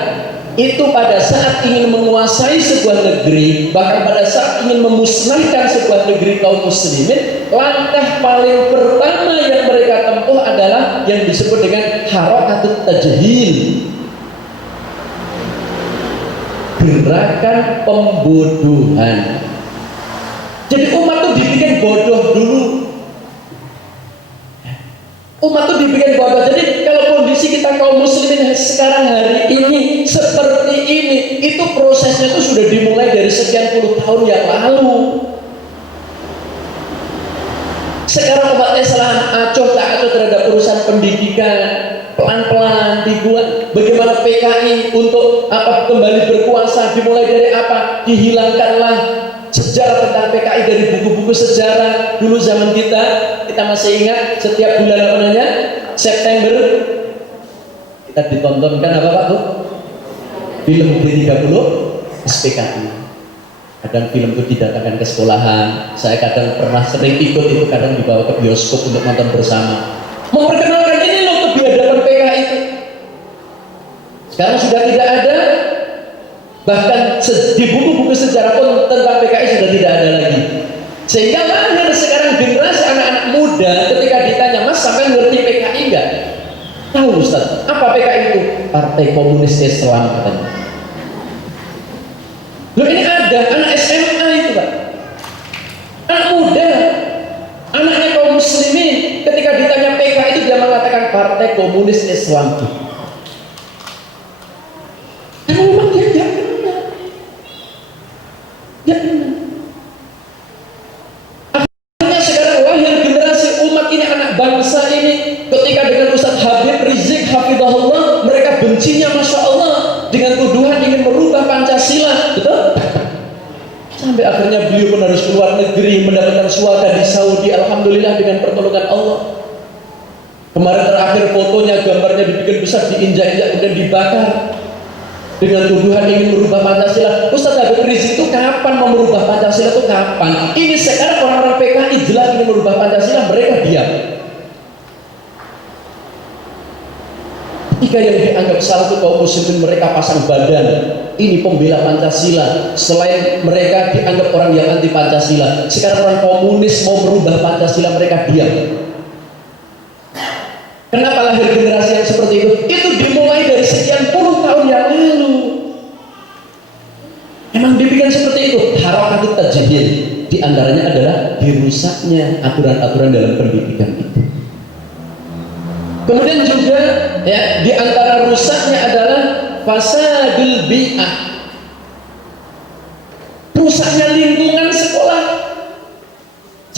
itu pada saat ingin menguasai sebuah negeri, bahkan pada saat ingin memusnahkan sebuah negeri kaum muslimin, langkah paling pertama yang mereka tempuh adalah yang disebut dengan harakatut tajhil, gerakan pembodohan. Jadi umat tuh dibikin bodoh dulu. Umat tuh dibikin bodoh. Jadi kalau kondisi kita kaum muslimin sekarang hari ini seperti ini, itu prosesnya tuh sudah dimulai dari sekian puluh tahun yang lalu. Sekarang umat Islam acuh tak acuh terhadap urusan pendidikan, pelan-pelan dibuat. Bagaimana PKI untuk kembali berkuasa, dimulai dari apa? Dihilangkanlah sejarah tentang PKI dari buku-buku sejarah. Dulu zaman kita masih ingat setiap bulan September kita ditontonkan apa Pak tuh? Film D30 SPKI. Kadang film itu didatangkan ke sekolahan. Saya kadang pernah sering ikut itu, kadang dibawa ke bioskop untuk nonton bersama. Memperkenalkan ini loh kebiadaban PKI itu. Sekarang sudah tidak ada. Bahkan di buku-buku sejarah pun tentang PKI sudah tidak ada lagi. Sehingga lahir sekarang generasi anak-anak muda ketika ditanya, Mas sampai ngerti PKI enggak? Tahu Ustaz, apa PKI itu? Partai Komunis Islam katanya. Loh ini ada anak SMA itu Pak, anak muda, anaknya kaum muslimin, ketika ditanya PKI itu dia mengatakan Partai Komunis Islam. Karena memang dia tidak kenal. Akhirnya sekarang lahir generasi umat ini, anak bangsa ini, ketika dengan Ustaz Habib Rizik hafizahullah, mereka bencinya Masya Allah dengan tuduhan ingin merubah Pancasila, betul? Sampai akhirnya beliau pun harus keluar negeri mendapatkan suaka di Saudi, alhamdulillah dengan pertolongan Allah. Kemarin terakhir fotonya, gambarnya dibikin besar, diinjak-injak kemudian dibakar dengan tuduhan ingin merubah Pancasila. Ustaz Habib Rizik itu kapan mau merubah Pancasila itu kapan? Ini sekarang orang-orang PKI jelas ingin merubah Pancasila, mereka diam. Jika yang dianggap salah itu kaum muslimin, mereka pasang badan, ini pembela Pancasila. Selain mereka dianggap orang yang anti Pancasila, sekarang orang komunis mau merubah Pancasila, mereka diam. Kenapa lahir generasi yang seperti itu? Itu dimulai dari sekian puluh tahun yang lalu. Emang dibikin seperti itu. Harakatut tajhil, di antaranya adalah dirusaknya aturan-aturan dalam pendidikan itu. Kemudian juga di antara rusaknya adalah fasadul bi'ah, rusaknya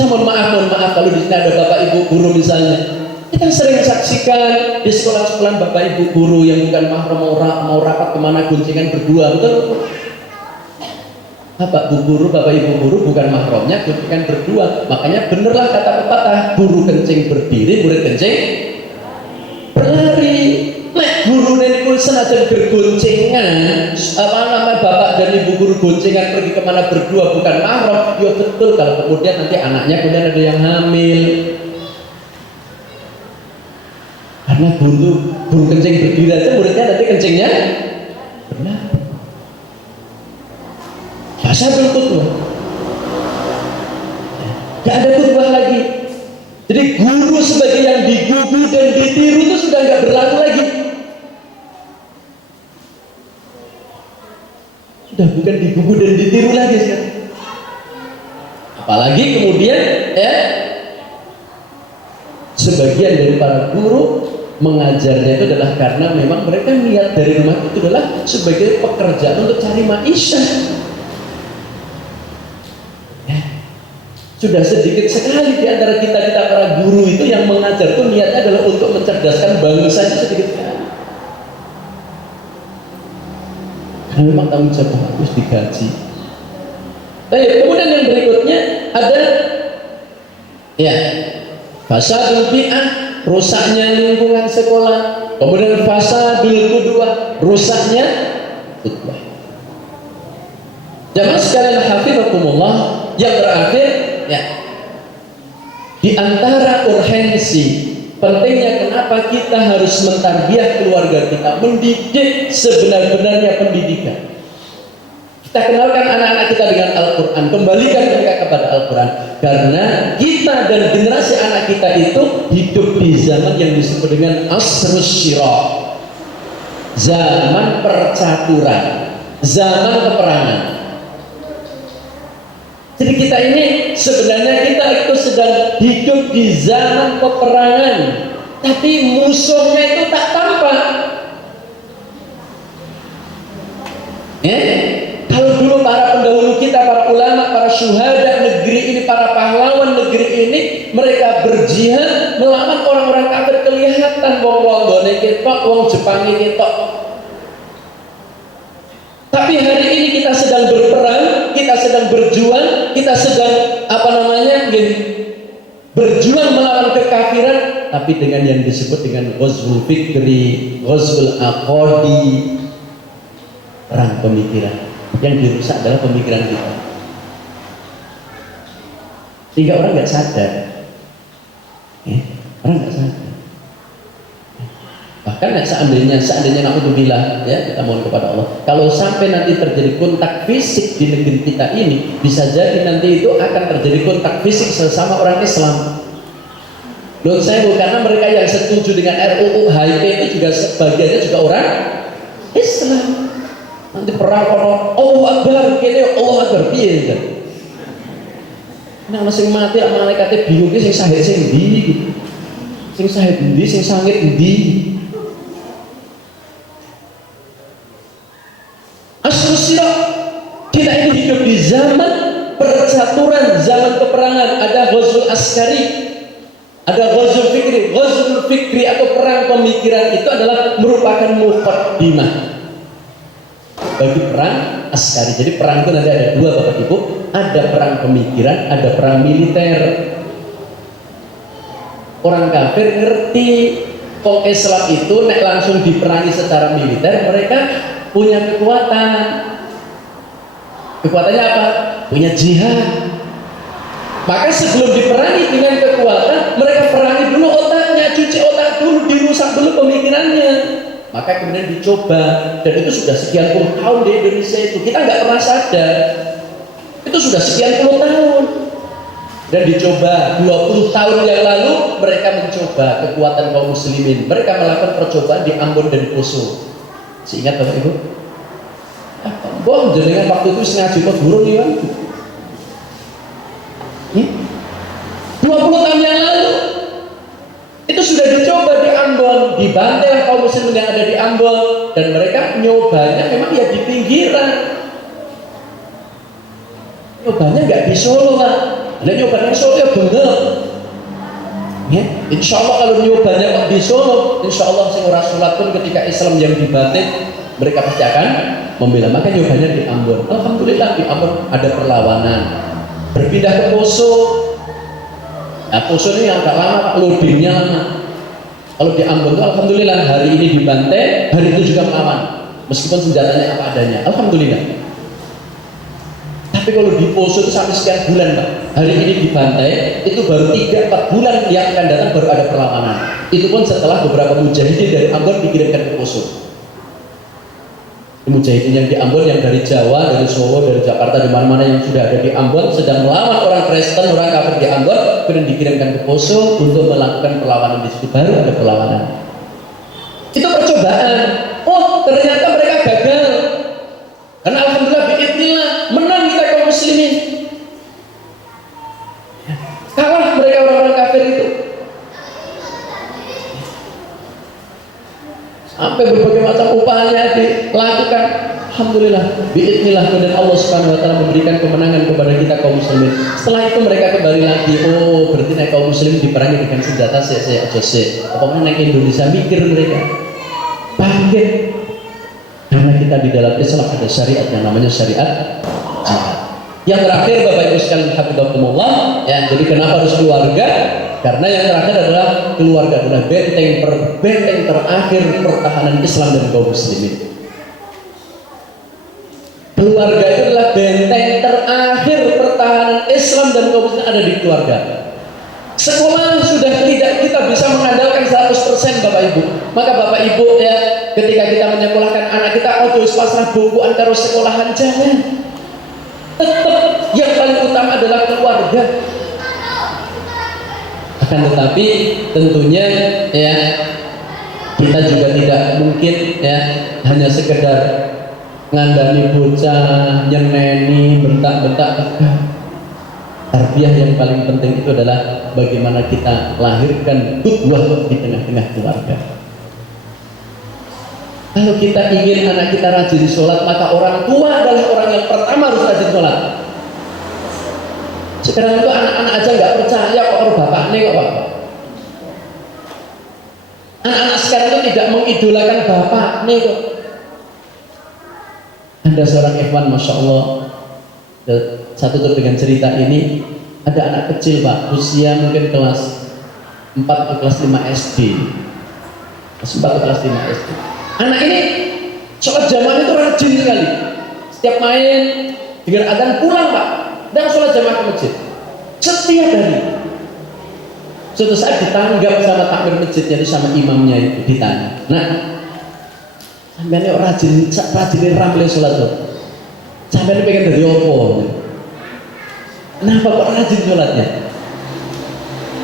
Saya mohon maaf kalau di sini ada bapak ibu guru misalnya. Kita sering saksikan di sekolah-sekolah bapak ibu guru yang bukan mahram mau rapat kemana goncengan berdua, betul? Bapak guru, bapak ibu guru bukan mahramnya goncengan berdua. Makanya benerlah kata pepatah, guru kencing berdiri, murid kencing berlari. Nek guru niku senajan bergoncengan, bapak dan ibu guru goncengan pergi kemana berdua bukan mahram, ya betul kalau kemudian nanti anaknya kemudian ada yang hamil. Karena guru kencing berdiri aja muridnya nanti kencingnya benar. Bahasa berkhutbah. Gak ada khutbah lagi. Jadi guru sebagai yang digugu dan ditiru itu sudah gak berlaku lagi. Sudah bukan digugu dan ditiru lagi sekarang. Apalagi kemudian sebagian dari para guru mengajarnya itu adalah karena memang mereka niat dari rumah itu adalah sebagai pekerjaan untuk cari maisha. Sudah sedikit sekali di antara kita para guru itu yang mengajar itu niatnya adalah untuk mencerdaskan bangsa, itu sedikit sekali. Karena memang tanggung jawab harus digaji. Baik, kemudian yang berikutnya ada fasadul bi'ah, rusaknya lingkungan sekolah. Kemudian fasadul kedua, rusaknya khutbah. Jamaah sekalian hafizakumullah, yang terakhir di antara urgensi pentingnya kenapa kita harus mentarbiyah keluarga kita, mendidik sebenar-benarnya pendidikan. Kita kenalkan anak-anak kita dengan Al-Quran, kembalikan mereka kepada Al-Quran, karena kita dan generasi anak kita itu hidup di zaman yang disebut dengan asrus syirah, zaman percaturan, zaman peperangan. Jadi kita ini sebenarnya kita itu sedang hidup di zaman peperangan, tapi musuhnya itu tak tampak. Kalau dulu para pendahulu kita, para ulama, para syuhada negeri ini, para pahlawan negeri ini, mereka berjihad melawan orang-orang kafir kelihatan, wong Londone ketok, wong Jepang ketok. Tapi hari ini kita sedang berperang, kita sedang berjuang, kita sedang berjuang melawan kekafiran, tapi dengan yang disebut dengan ghazwul fikri, ghazwul aqadi, perang pemikiran. Yang dirusak adalah pemikiran kita. Sehingga orang nggak sadar, orang nggak sadar. Bahkan seandainya naudzubillah, kita mohon kepada Allah, kalau sampai nanti terjadi kontak fisik di negeri kita ini, bisa jadi nanti itu akan terjadi kontak fisik sesama orang Islam. Menurut saya karena mereka yang setuju dengan RUU HIP itu juga sebagiannya juga orang Islam. Nanti perang orang Allahu Akbar, kene Allahu Akbar piye kan? Nah, sing mati malaikate bingung ki sing sahid sing ndi iki. Sing sahid ndi, sing sangit ndi? Asrusirah, kita ini hidup di zaman percaturan, zaman peperangan. Ada ghazwul askari, ada ghazwul fikri. Ghazwul fikri atau perang pemikiran itu adalah merupakan muqaddimah bagi perang askari. Jadi perang itu nanti ada dua Bapak Ibu, ada perang pemikiran, ada perang militer. Orang kafir ngerti kok Islam itu nek langsung diperangi secara militer, mereka punya kekuatan. Kekuatannya apa? Punya jihad. Maka sebelum diperangi dengan kekuatan, mereka perangi dulu otaknya, cuci otak dulu, dirusak dulu pemikirannya. Maka kemudian dicoba, dan itu sudah sekian puluh tahun di Indonesia itu. Kita nggak pernah sadar. Itu sudah sekian puluh tahun. Dan dicoba 20 tahun yang lalu mereka mencoba kekuatan kaum muslimin. Mereka melakukan percobaan di Ambon dan Poso. Seingat Bapak Ibu? Bom jenengan waktu itu ngaji kok burung ya? 20 tahun yang lalu itu sudah dicoba di Ambon, dibantai kaum muslimin yang ada di Ambon, dan mereka nyobanya memang ya di pinggiran. Nyobanya nggak di Solo lah. Nah nyoba yang Solo ya bener. Ya, insya Allah kalau nyobanya kok di Solo, insya Allah sing ora sholat pun ketika Islam yang dibatik mereka pasti akan membela. Maka nyobanya di Ambon. Alhamdulillah di Ambon ada perlawanan. Berpindah ke Poso. Nah Poso ini agak lama Pak, loadingnya lama. Kalau di Ambon itu alhamdulillah hari ini dibantai, hari itu juga melawan. Meskipun senjatanya apa adanya, alhamdulillah. Tapi kalau di Poso itu sampai sekian bulan Pak, hari ini dibantai, itu baru 3-4 bulan yang akan datang baru ada perlawanan. Itu pun setelah beberapa mujahidin dari Ambon dikirimkan ke Poso. Mujahidin yang di Ambon, yang dari Jawa, dari Solo, dari Jakarta, di mana-mana yang sudah ada di Ambon sedang melawan orang Kristen, orang kafir di Ambon, kemudian dikirimkan ke Poso untuk melakukan perlawanan di situ, baru ada perlawanan. Itu percobaan. Oh ternyata mereka gagal. Karena alhamdulillah biidznillah menang kita kaum muslimin. Kalah mereka orang-orang kafir itu. Sampai berbagai macam upahanya dilakukan. Alhamdulillah biidznillah dan Allah Subhanahu wa taala memberikan kemenangan kepada kita kaum muslimin. Setelah itu mereka kembali lagi, oh berarti kaum muslimin diperangi dengan senjata saya jose. Pokoknya naik Indonesia mikir mereka. Bangkit. Karena kita di dalam Islam ada syariat yang namanya syariat jihad. Yang terakhir Bapak Ibu sekalian hafizakumullah, ya, jadi kenapa harus keluarga? Karena yang terakhir adalah keluarga adalah benteng terakhir pertahanan Islam dan kaum muslimin. Keluarga itu adalah benteng terakhir pertahanan Islam dan kaum muslimin ada di keluarga. Sekolah sudah tidak kita bisa mengandalkan 100% Bapak Ibu. Maka Bapak Ibu ya, ketika kita menyekolahkan anak kita, oh terus pasrah bukuan terus sekolahan, jangan. Tetap yang paling utama adalah keluarga. Akan tetapi tentunya ya kita juga tidak mungkin ya hanya sekedar ngandani bocah, nyeneni, bentak-bentak. Tarbiyah yang paling penting itu adalah bagaimana kita lahirkan qudwah di tengah-tengah keluarga. Kalau kita ingin anak kita rajin sholat, maka orang tua adalah orang yang pertama harus rajin sholat. Sekarang itu anak-anak aja nggak percaya kok orang bapaknya kok Pak. Anak-anak sekarang itu tidak mengidolakan bapaknya kok. Ada seorang ikhwan, masya Allah, satu tuh dengan cerita ini, ada anak kecil Pak, usia mungkin kelas 4 atau kelas 5 SD. Kelas 4 atau kelas 5 SD. Anak ini sholat jamaah itu rajin sekali. Setiap main dengan adzan pulang Pak, dan sholat jamaah ke masjid. Setiap hari. Suatu saat ditanggap sama takmir masjidnya itu, sama imamnya itu ditanya. Nah, sampai ini rajin ramai sholat tuh. Sampai ini pengen dari opo. Kenapa kok rajin sholatnya?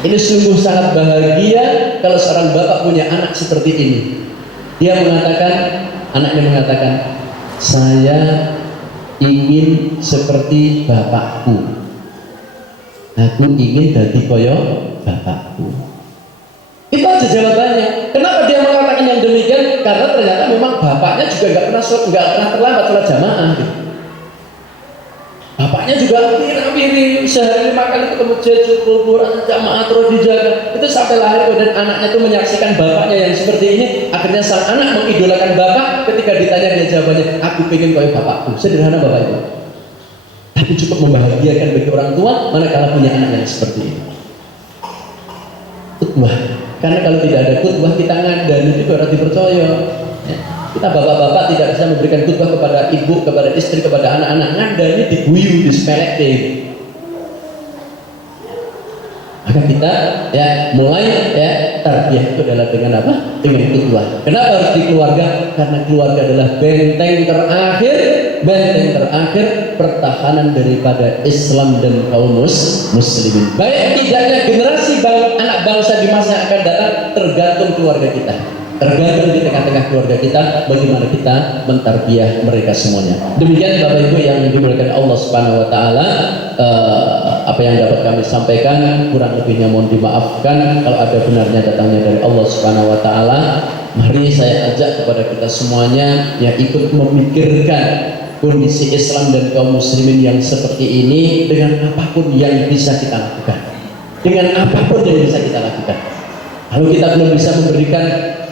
Ini sungguh sangat bahagia kalau seorang bapak punya anak seperti ini. Dia mengatakan, anaknya mengatakan, saya ingin seperti bapakku. Aku ingin jadi koyo bapakku. Itu aja jawabannya. Kenapa dia mengatakan yang demikian? Karena ternyata memang bapaknya juga nggak pernah terlambat sholat jamaah. Gitu. Bapaknya juga wiri sehari 5 kali ke masjid, syukur jamaah terus dijaga. Itu sampai lahir dan anaknya itu menyaksikan bapaknya yang seperti ini. Akhirnya sang anak mengidolakan bapak. Ketika ditanya dia jawabannya, aku pengen kayak bapakku. Sederhana Bapak Ibu, tapi cukup membahagiakan bagi orang tua manakala punya anak yang seperti ini. Qudwah. Karena kalau tidak ada qudwah, kita ngandani juga orang dipercaya. Ya. Kita bapak-bapak tidak bisa memberikan khutbah kepada ibu, kepada istri, kepada anak-anak. Ngandani diguyu, disepelekin. Maka kita ya mulai ya tarbiyah itu adalah dengan apa? Dengan khutbah. Kenapa harus di keluarga? Karena keluarga adalah benteng terakhir pertahanan daripada Islam dan kaum muslimin. Baik tidaknya generasi anak bangsa di masa yang akan datang tergantung keluarga kita. Tergantung di tengah-tengah keluarga kita, bagaimana kita mentarbiyah mereka semuanya. Demikian Bapak Ibu yang dimuliakan Allah Subhanahu wa taala, apa yang dapat kami sampaikan, kurang lebihnya mohon dimaafkan. Kalau ada benarnya datangnya dari Allah Subhanahu wa taala. Mari saya ajak kepada kita semuanya yang ikut memikirkan kondisi Islam dan kaum muslimin yang seperti ini dengan apapun yang bisa kita lakukan. Dengan apapun yang bisa kita lakukan. Kalau kita belum bisa memberikan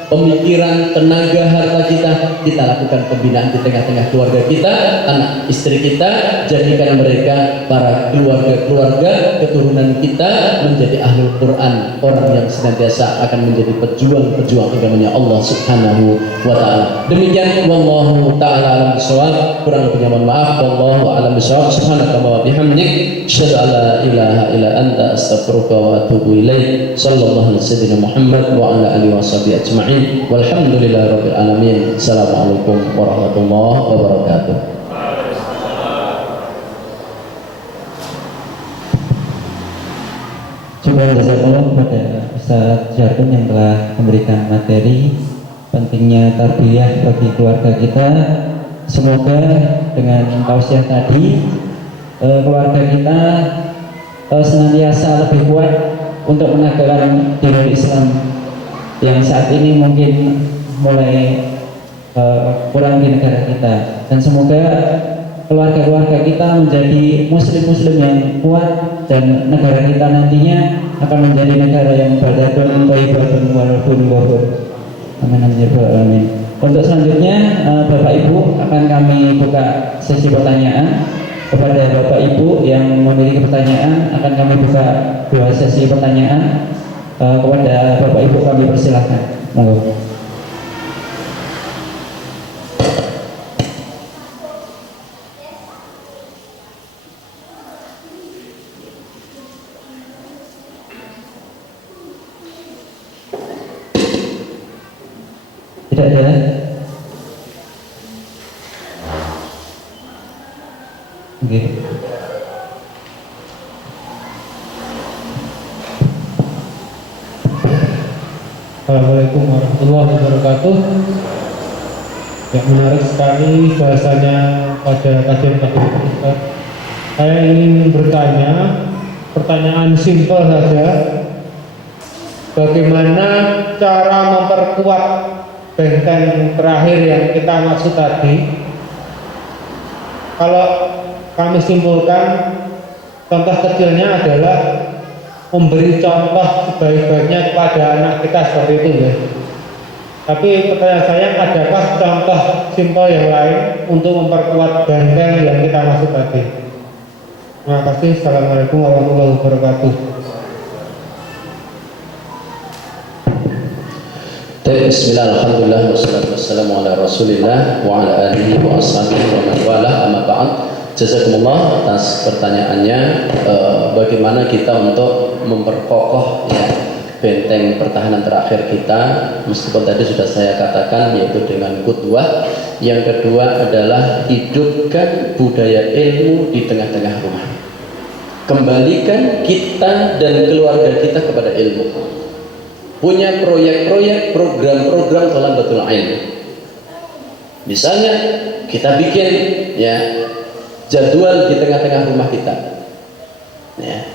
pemikiran, tenaga, harta kita lakukan pembinaan di tengah-tengah keluarga kita, anak istri kita, jadikan mereka para keluarga keturunan kita menjadi ahlul Quran, orang yang senantiasa akan menjadi pejuang agamanya Allah Subhanahu wa taala. Demikian, wallahu taala alam bisawab. Kurang lebihnya mohon maaf. Wallahu alam bisawab. Subhanaka wa bihamdik, asyhadu an la ilaha illa anta, astaghfiruka wa atubu ilaik. Sallallahu alaihi wasallam Muhammad wa ala alihi washabihi ajma'in. Walhamdulillahirabbil alamin. Assalamualaikum warahmatullahi wabarakatuh. Coba jazakallah kepada Ustaz Jargon yang telah memberikan materi pentingnya tarbiyah bagi keluarga kita. Semoga dengan tausiah tadi keluarga kita senantiasa lebih kuat untuk menegakkan dinul Islam yang saat ini mungkin mulai kurang di negara kita, dan semoga keluarga-keluarga kita menjadi muslim-muslim yang kuat dan negara kita nantinya akan menjadi negara yang badatun, thayyibatun, walaupun wabun. Amin amin ya rabbal alamin. Untuk selanjutnya Bapak Ibu akan kami buka sesi pertanyaan. Kepada Bapak Ibu yang memiliki pertanyaan akan kami buka 2 sesi pertanyaan. Kepada Bapak Ibu kami persilahkan. Monggo. Tidak ada. Oke. Assalamualaikum warahmatullahi wabarakatuh. Yang menarik sekali bahasanya pada kajian kali ini. Saya ingin bertanya, pertanyaan simpel saja. Bagaimana cara memperkuat benteng terakhir yang kita maksud tadi? Kalau kami simpulkan, contoh kecilnya adalah memberi contoh sebaik-baiknya kepada anak kita seperti itu ya. Tapi pertanyaan saya, adakah contoh simpel yang lain untuk memperkuat benteng yang kita maksud tadi? Terima kasih. Assalamualaikum warahmatullahi wabarakatuh. Bismillah, alhamdulillah, wassalatu wassalamu ala rasulillah wa ala alihi wa ashabihi wa man wala, amma ba'd. Jazakumullah atas pertanyaannya. Bagaimana kita untuk memperkokoh ya, benteng pertahanan terakhir kita, meskipun tadi sudah saya katakan, yaitu dengan qudwah. Yang kedua adalah hidupkan budaya ilmu di tengah-tengah rumah. Kembalikan kita dan keluarga kita kepada ilmu. Punya proyek-proyek, program-program thalabatul ilm. Misalnya kita bikin ya jadwal di tengah-tengah rumah kita. Ya.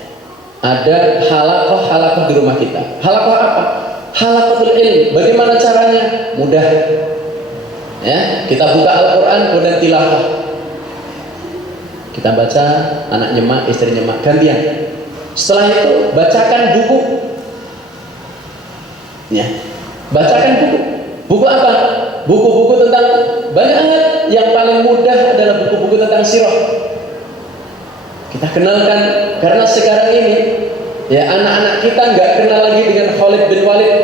Ada halakoh di rumah kita. Halakoh apa? Halakohul ilm. Bagaimana caranya? Mudah. Ya, kita buka Al-Quran kemudian tilawah. Kita baca, anak nyemak, istri nyemak, gantian. Setelah itu bacakan buku. Ya, bacakan buku. Buku apa? Buku-buku tentang banyak. Yang paling mudah adalah buku-buku tentang sirah. Kita kenalkan, karena sekarang ini ya anak-anak kita nggak kenal lagi dengan Khalid bin Walid,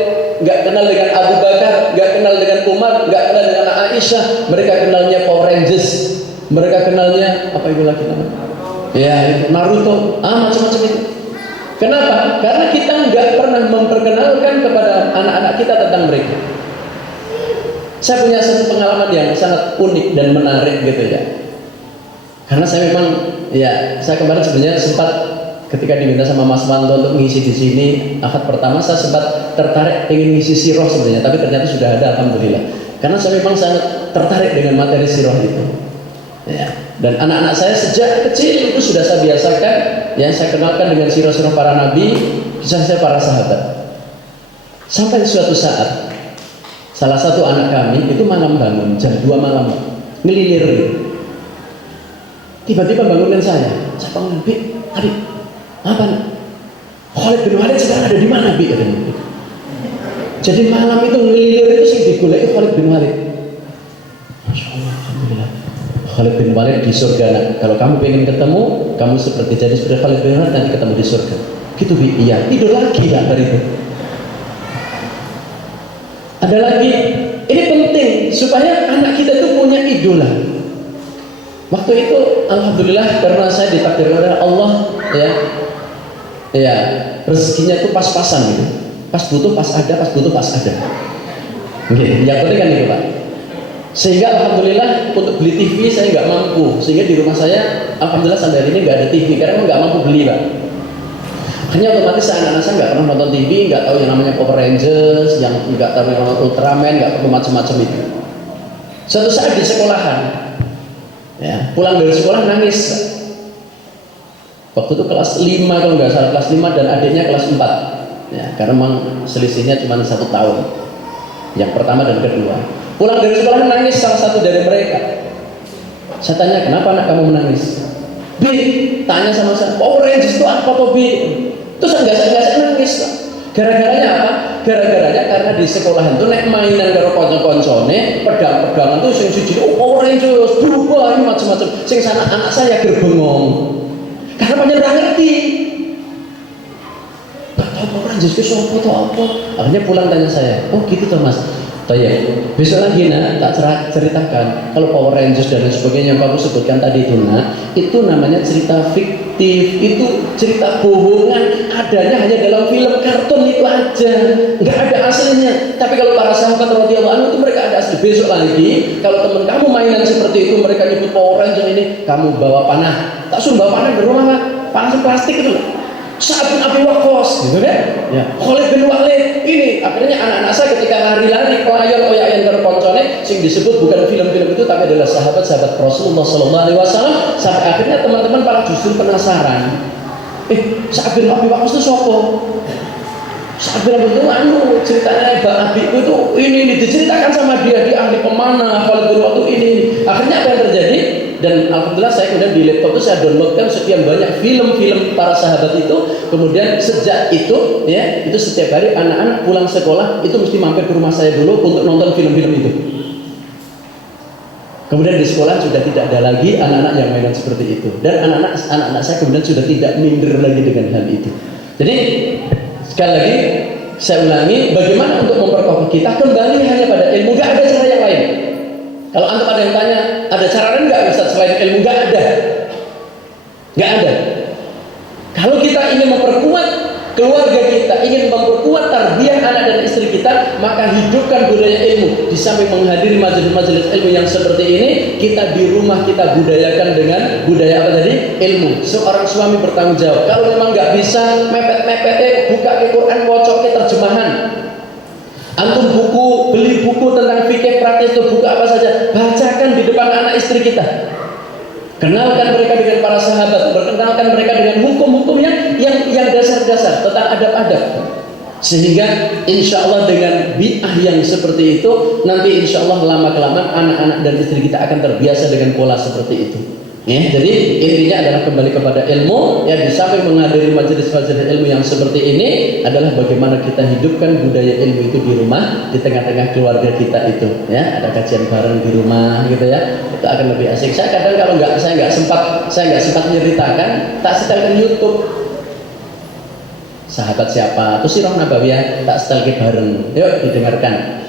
nggak kenal dengan Abu Bakar, nggak kenal dengan Umar, nggak kenal dengan Aisyah. Mereka kenalnya Power Rangers, mereka kenalnya apa itu lagi namanya? Ya, Naruto, macam-macam itu. Kenapa? Karena kita nggak pernah memperkenalkan kepada anak-anak kita tentang mereka. Saya punya satu pengalaman yang sangat unik dan menarik gitu ya. Karena saya memang ya, saya kemarin sebenarnya sempat ketika diminta sama Mas Wanto untuk ngisi di sini akad pertama, saya sempat tertarik ingin ngisi sirah sebenarnya, tapi ternyata sudah ada, alhamdulillah. Karena saya memang sangat tertarik dengan materi sirah itu. Ya. Dan anak-anak saya sejak kecil itu sudah saya biasakan, ya saya kenalkan dengan sirah-sirah para nabi, kisah-kisah para sahabat. Sampai suatu saat, salah satu anak kami itu malam bangun jam 2 malam, ngelilir. Tiba-tiba bangunin saya bangun, Bi, tadi apa nih? Khalid bin Walid sekarang ada di mana, Bi? Jadi malam itu ngelilir itu sih digoleki Khalid bin Walid. Masya Allah, alhamdulillah. Khalid bin Walid di surga. Nah, kalau kamu pengen ketemu, kamu jadi seperti Khalid bin Walid, nanti ketemu di surga. Gitu, Bi. Iya, tidur lagi kan hari itu. Ada lagi, ini penting supaya anak kita itu punya idola. Waktu itu alhamdulillah karena saya ditakdirkan oleh Allah ya rezekinya itu pas-pasan gitu. Pas butuh pas ada, pas butuh pas ada. Oke, yang penting kan itu Pak. Sehingga alhamdulillah untuk beli TV saya nggak mampu. Sehingga di rumah saya alhamdulillah sampai hari ini nggak ada TV karena nggak mampu beli Pak. Hanya otomatis anak-anak saya nggak pernah nonton TV, nggak tahu yang namanya Power Rangers, yang nggak tahu yang namanya Ultraman, nggak perlu macam-macam itu. Suatu saat di sekolahan, ya, pulang dari sekolah nangis. Waktu itu kelas 5 kalau nggak salah, kelas 5 dan adiknya kelas 4. Ya, karena memang selisihnya cuma 1 tahun. Yang pertama dan kedua. Pulang dari sekolah nangis salah satu dari mereka. Saya tanya, kenapa anak kamu menangis? Bi, tanya sama saya, Power Rangers itu apa toh Bi? Terus enggak nangis. Gara-garanya apa? Gara-garanya karena di sekolahan itu nek mainan karo kanca-kancane, pedang-pedangan tuh sing siji Power Rangers, berubah ini macam-macam. Sing sana anak saya gerbengong. Karena banyak nggak ngerti. Gak tahu Power Rangers itu apa. Akhirnya pulang tanya saya, oh gitu toh Mas. Tanya, besok lagi nak tak ceritakan kalau Power Rangers dan lain sebagainya yang kamu sebutkan tadi itu namanya cerita fiktif, itu cerita bohongan, adanya hanya dalam film kartun itu aja, nggak ada aslinya. Tapi kalau para sahabat radhiyallahu anhu itu mereka ada asli. Besok lagi kalau teman kamu mainan seperti itu, mereka nyebut Power Rangers ini, kamu bawa panah, tak suruh bawa panah di rumah Pak, panah plastik itu. Sa'ad bin Abi Waqqas gitu kan? Ya. Khalid bin Walid ini akhirnya anak-anak saya ketika lari-lari pelayan oyak karo koncone sing disebut bukan film-film itu tapi adalah sahabat-sahabat Rasulullah sallallahu alaihi wasallam sampai akhirnya teman-teman para justru penasaran. Sa'ad bin Abi Waqqas itu siapa? Sa'ad bin Abi Waqqas ceritanya Mbak Abiku itu ini diceritakan sama dia ahli pemanah Khalid bin Walid ini. Akhirnya apa yang terjadi? Dan alhamdulillah saya kemudian di laptop itu saya downloadkan sekian banyak film-film para sahabat itu. Kemudian sejak itu ya itu setiap hari anak-anak pulang sekolah itu mesti mampir ke rumah saya dulu untuk nonton film-film itu. Kemudian di sekolah sudah tidak ada lagi anak-anak yang mainan seperti itu. Dan anak-anak saya kemudian sudah tidak minder lagi dengan hal itu. Jadi sekali lagi saya ulangi, bagaimana untuk memperkokoh kita kembali hanya pada ilmu, gak ada cara yang lain. Kalau antum ada yang tanya, ada cara lain nggak Ustaz selain ilmu? Nggak ada. Kalau kita ingin memperkuat keluarga kita, ingin memperkuat tarbiyah anak dan istri kita, maka hidupkan budaya ilmu. Di samping menghadiri majelis-majelis ilmu yang seperti ini, kita di rumah kita budayakan dengan budaya apa tadi? Ilmu. Seorang suami bertanggung jawab. Kalau memang nggak bisa mepet-mepet, buka ke Quran, wocok ke terjemahan. Antum beli buku tentang fikih praktis atau buku apa saja, bacakan di depan anak istri kita. Kenalkan mereka dengan para sahabat, perkenalkan mereka dengan hukum-hukum yang dasar-dasar tentang adab-adab. Sehingga insya Allah dengan bid'ah yang seperti itu, nanti insya Allah lama-kelamaan anak-anak dan istri kita akan terbiasa dengan pola seperti itu. Ya, jadi intinya adalah kembali kepada ilmu. Ya, di samping menghadiri majelis-majelis ilmu yang seperti ini adalah bagaimana kita hidupkan budaya ilmu itu di rumah, di tengah-tengah keluarga kita itu. Ya, ada kajian bareng di rumah, gitu ya. Itu akan lebih asik. Saya kadang kalau saya nggak sempat menceritakan, tak setelkan YouTube. Sahabat siapa? Itu Sirah Nabawiyah, tak setelkan bareng. Yuk didengarkan.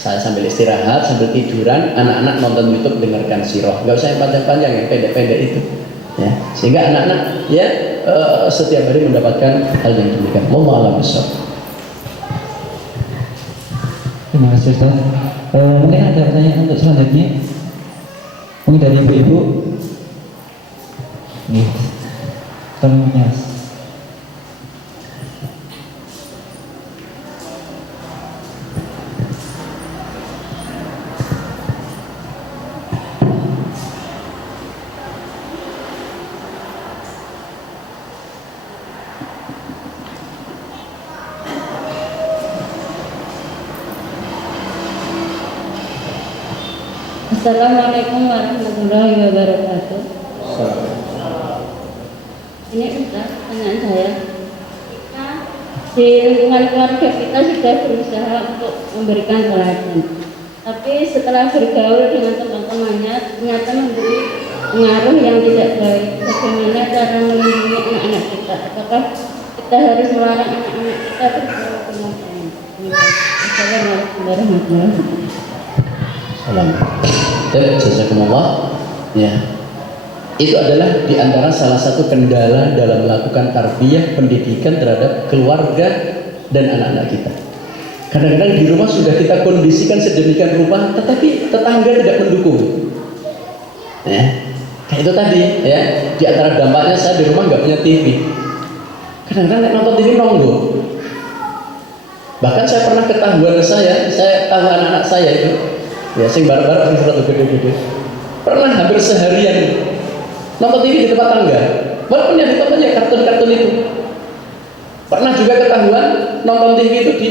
Saya sambil istirahat, sambil tiduran, anak-anak nonton YouTube dengarkan sirah. Nggak usah yang panjang-panjang, yang pendek-pendek itu. Ya, sehingga anak-anak ya setiap hari mendapatkan hal yang demikian. Wallahu a'lam bishawab. Terima kasih Ustaz. Mungkin ada pertanyaan untuk selanjutnya. Mungkin dari ibu-ibu. Nih, temannya. Assalamualaikum warahmatullahi wabarakatuh. Ini Ustaz, pertanyaan saya. Kita di lingkungan keluarga kita sudah berusaha untuk memberikan teladan. Tapi setelah bergaul dengan teman-temannya, ternyata memberi pengaruh yang tidak baik. Bagaimana cara melindungi anak-anak kita? Apakah kita harus melarang anak-anak kita bergaul dengan teman? Assalamualaikum warahmatullahi wabarakatuh. Salam. Jazakumullah. Ya. Itu adalah diantara salah satu kendala dalam melakukan tarbiyah pendidikan terhadap keluarga dan anak-anak kita. Kadang-kadang di rumah sudah kita kondisikan sedemikian rupa, tetapi tetangga tidak mendukung. Ya, kayak itu tadi, ya. Di antara dampaknya saya di rumah nggak punya TV. Kadang-kadang nonton TV nonggo. Bahkan saya pernah ketahuan saya tahu anak-anak saya itu, ya, sing bareng-bareng sing gede-gede. Pernah hampir seharian nonton TV di tempat tangga, walaupun yang ditonton ya kartun-kartun itu. Pernah juga ketahuan nonton TV itu di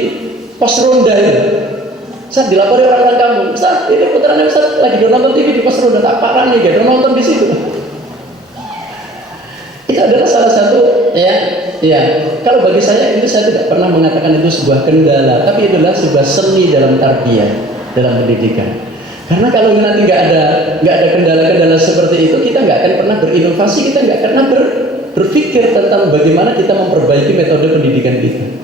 pos ronda itu. Saat dilapori orang-orang kampung, Ustaz, itu putranya Ustaz lagi nonton TV di pos ronda, tak parah nih, gitu, nonton di situ. Itu adalah salah satu, ya. Kalau bagi saya itu saya tidak pernah mengatakan itu sebuah kendala, tapi itulah sebuah seni dalam tarbiyah, dalam pendidikan. Karena kalau nanti nggak ada kendala-kendala seperti itu, kita nggak akan pernah berinovasi, kita nggak pernah berpikir tentang bagaimana kita memperbaiki metode pendidikan kita.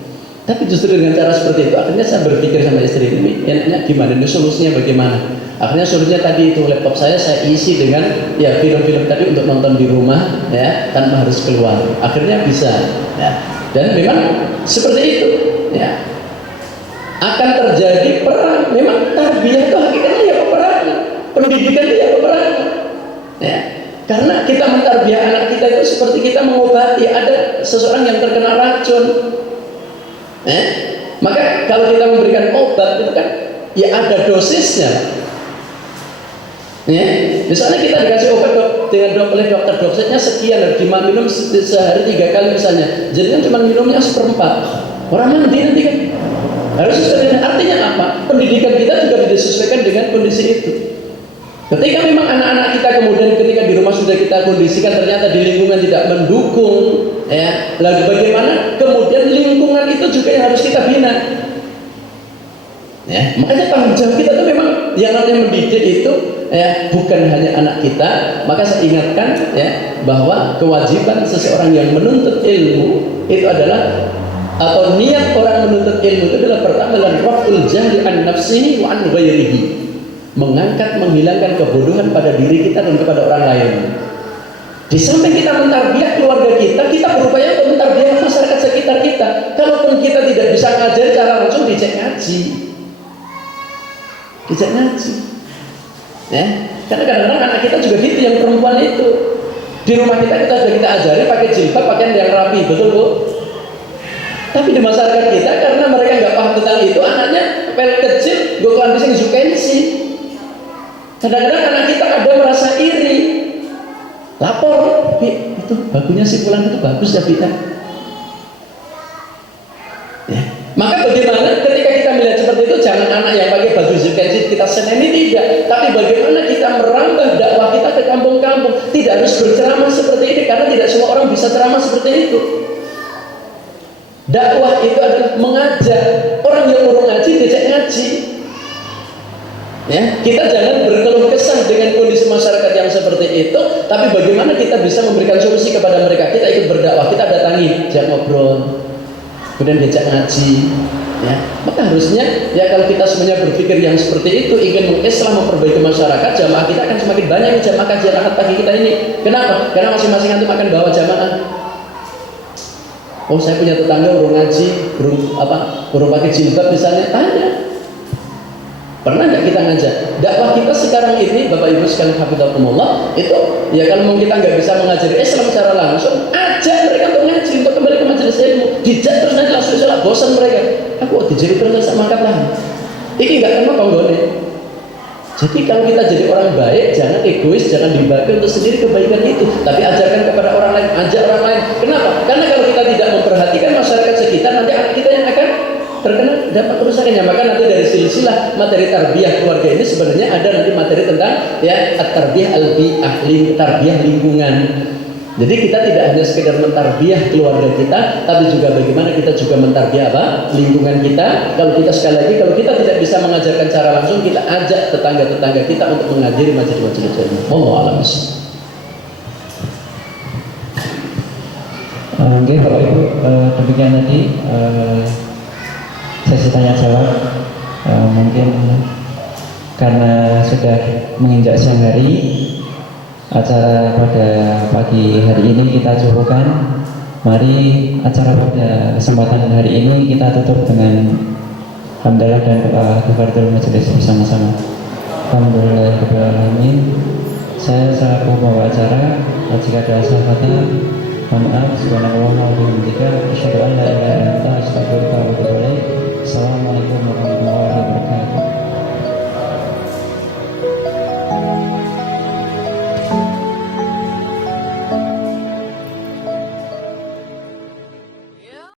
Tapi justru dengan cara seperti itu, akhirnya saya berpikir sama istri ini, enaknya gimana, ini solusinya bagaimana? Akhirnya solusinya tadi itu laptop saya isi dengan ya film-film tadi untuk nonton di rumah, ya, tanpa harus keluar. Akhirnya bisa, ya. Dan memang seperti itu, ya. Akan terjadi perang. Memang tarbiyah itu hakikatnya ya peperangan, pendidikan itu ya peperangan, ya. Karena kita mentarbiyah anak kita itu seperti kita mengobati ada seseorang yang terkena racun. Maka kalau kita memberikan obat itu kan ya ada dosisnya. Ya, misalnya kita dikasih obat oleh dosisnya sekian, harus diminum sehari 3 kali misalnya. Jadi kan cuma minumnya 1/4. Orang mandi nanti kan. Harus sesuai dengan artinya apa? Pendidikan kita juga disesuaikan dengan kondisi itu. Ketika memang anak-anak kita kemudian ketika di rumah sudah kita kondisikan ternyata di lingkungan tidak mendukung, ya, lalu bagaimana kemudian lingkungan itu juga yang harus kita bina, ya. Makanya tanggung jawab kita itu memang yang namanya mendidik itu, ya, bukan hanya anak kita. Maka saya ingatkan, ya, bahwa kewajiban seseorang yang menuntut ilmu itu adalah atau niat orang menuntut ilmu itu adalah pertama adalah raf'ul jahli an nafsihi wa an ghairihi. Mengangkat, menghilangkan kebodohan pada diri kita dan kepada orang lain. Di samping kita mentarbiyah keluarga kita, kita berupaya untuk mentarbiyah masyarakat sekitar kita. Kalaupun kita tidak bisa ngajar secara langsung, dijak ngaji. Ya, karena kadang-kadang anak kita juga gitu, yang perempuan itu. Di rumah kita sudah kita ajari pakai jilbab, pakaian yang rapi, betul Bu? Tapi di masyarakat kita karena mereka nggak paham tentang itu, anaknya pel kecil, gue kelan bising zukensi. Kadang-kadang anak kita ada merasa iri, lapor, itu bagunya si Fulan itu bagus ya kita. Ya. Maka bagaimana ketika kita melihat seperti itu, jangan anak yang pakai baju zukensi kita seneni, tidak. Tapi bagaimana kita merambah dakwah kita ke kampung-kampung, tidak harus berceramah seperti ini karena tidak semua orang bisa ceramah seperti itu. Dakwah itu adalah mengajak orang yang mau ngaji, diajak ngaji. Ya, kita jangan berkeluh kesah dengan kondisi masyarakat yang seperti itu, tapi bagaimana kita bisa memberikan solusi kepada mereka. Kita ikut berdakwah, kita datangi, ajak ngobrol, kemudian diajak ngaji. Ya, maka harusnya ya kalau kita semuanya berpikir yang seperti itu, ingin mengislam, memperbaiki masyarakat, jamaah kita akan semakin banyak jamaah kajian ahad pagi kita ini. Kenapa? Karena masing-masing antum akan bawa jamaah. Oh, saya punya tetangga urung ngaji, urung pakai jilbab misalnya, tanya. Pernah nggak kita ngajak? Dakwah kita sekarang ini, Bapak Ibu sekalian hafidzakumullah, itu ya kalau kita nggak bisa mengajari Islam secara langsung, ajak mereka untuk ngaji, untuk kembali ke majelis ilmu. Dijak terus nanti langsung salah, bosan mereka. Aku dijadi terus tak mangkat lah. Ini nggak kenapa konggone. Jadi kalau kita jadi orang baik, jangan egois, jangan dibagi untuk sendiri kebaikan itu, tapi ajarkan kepada orang lain, ajak orang lain. Kenapa? Karena kalau kita tidak memperhatikan masyarakat sekitar, nanti anak kita yang akan terkena dampak kerusakannya. Maka nanti dari silsilah materi tarbiyah keluarga ini sebenarnya ada nanti materi tentang ya at-tarbiyah al-bi'ah, tarbiyah lingkungan. Jadi kita tidak hanya sekedar mentarbiah keluarga kita, tapi juga bagaimana kita juga mentarbiah apa? Lingkungan kita. Kalau kita sekali lagi, kalau kita tidak bisa mengajarkan cara langsung, kita ajak tetangga-tetangga kita untuk menghadiri majelis-majelis ilmu. Wallahu a'lam bishawab. Oke, Bapak Ibu, demikian tadi sesi tanya jawab. Mungkin karena sudah menginjak siang hari, acara pada pagi hari ini kita cukupkan. Mari acara pada kesempatan hari ini kita tutup dengan hamdalah dan doa kafaratul majelis bersama-sama. Alhamdulillahirobbilalamin. Saya selaku pembawa acara, jika ada salah kata, mohon maaf. Subhanallah wa bihamdika, asyhadu an la ilaha illa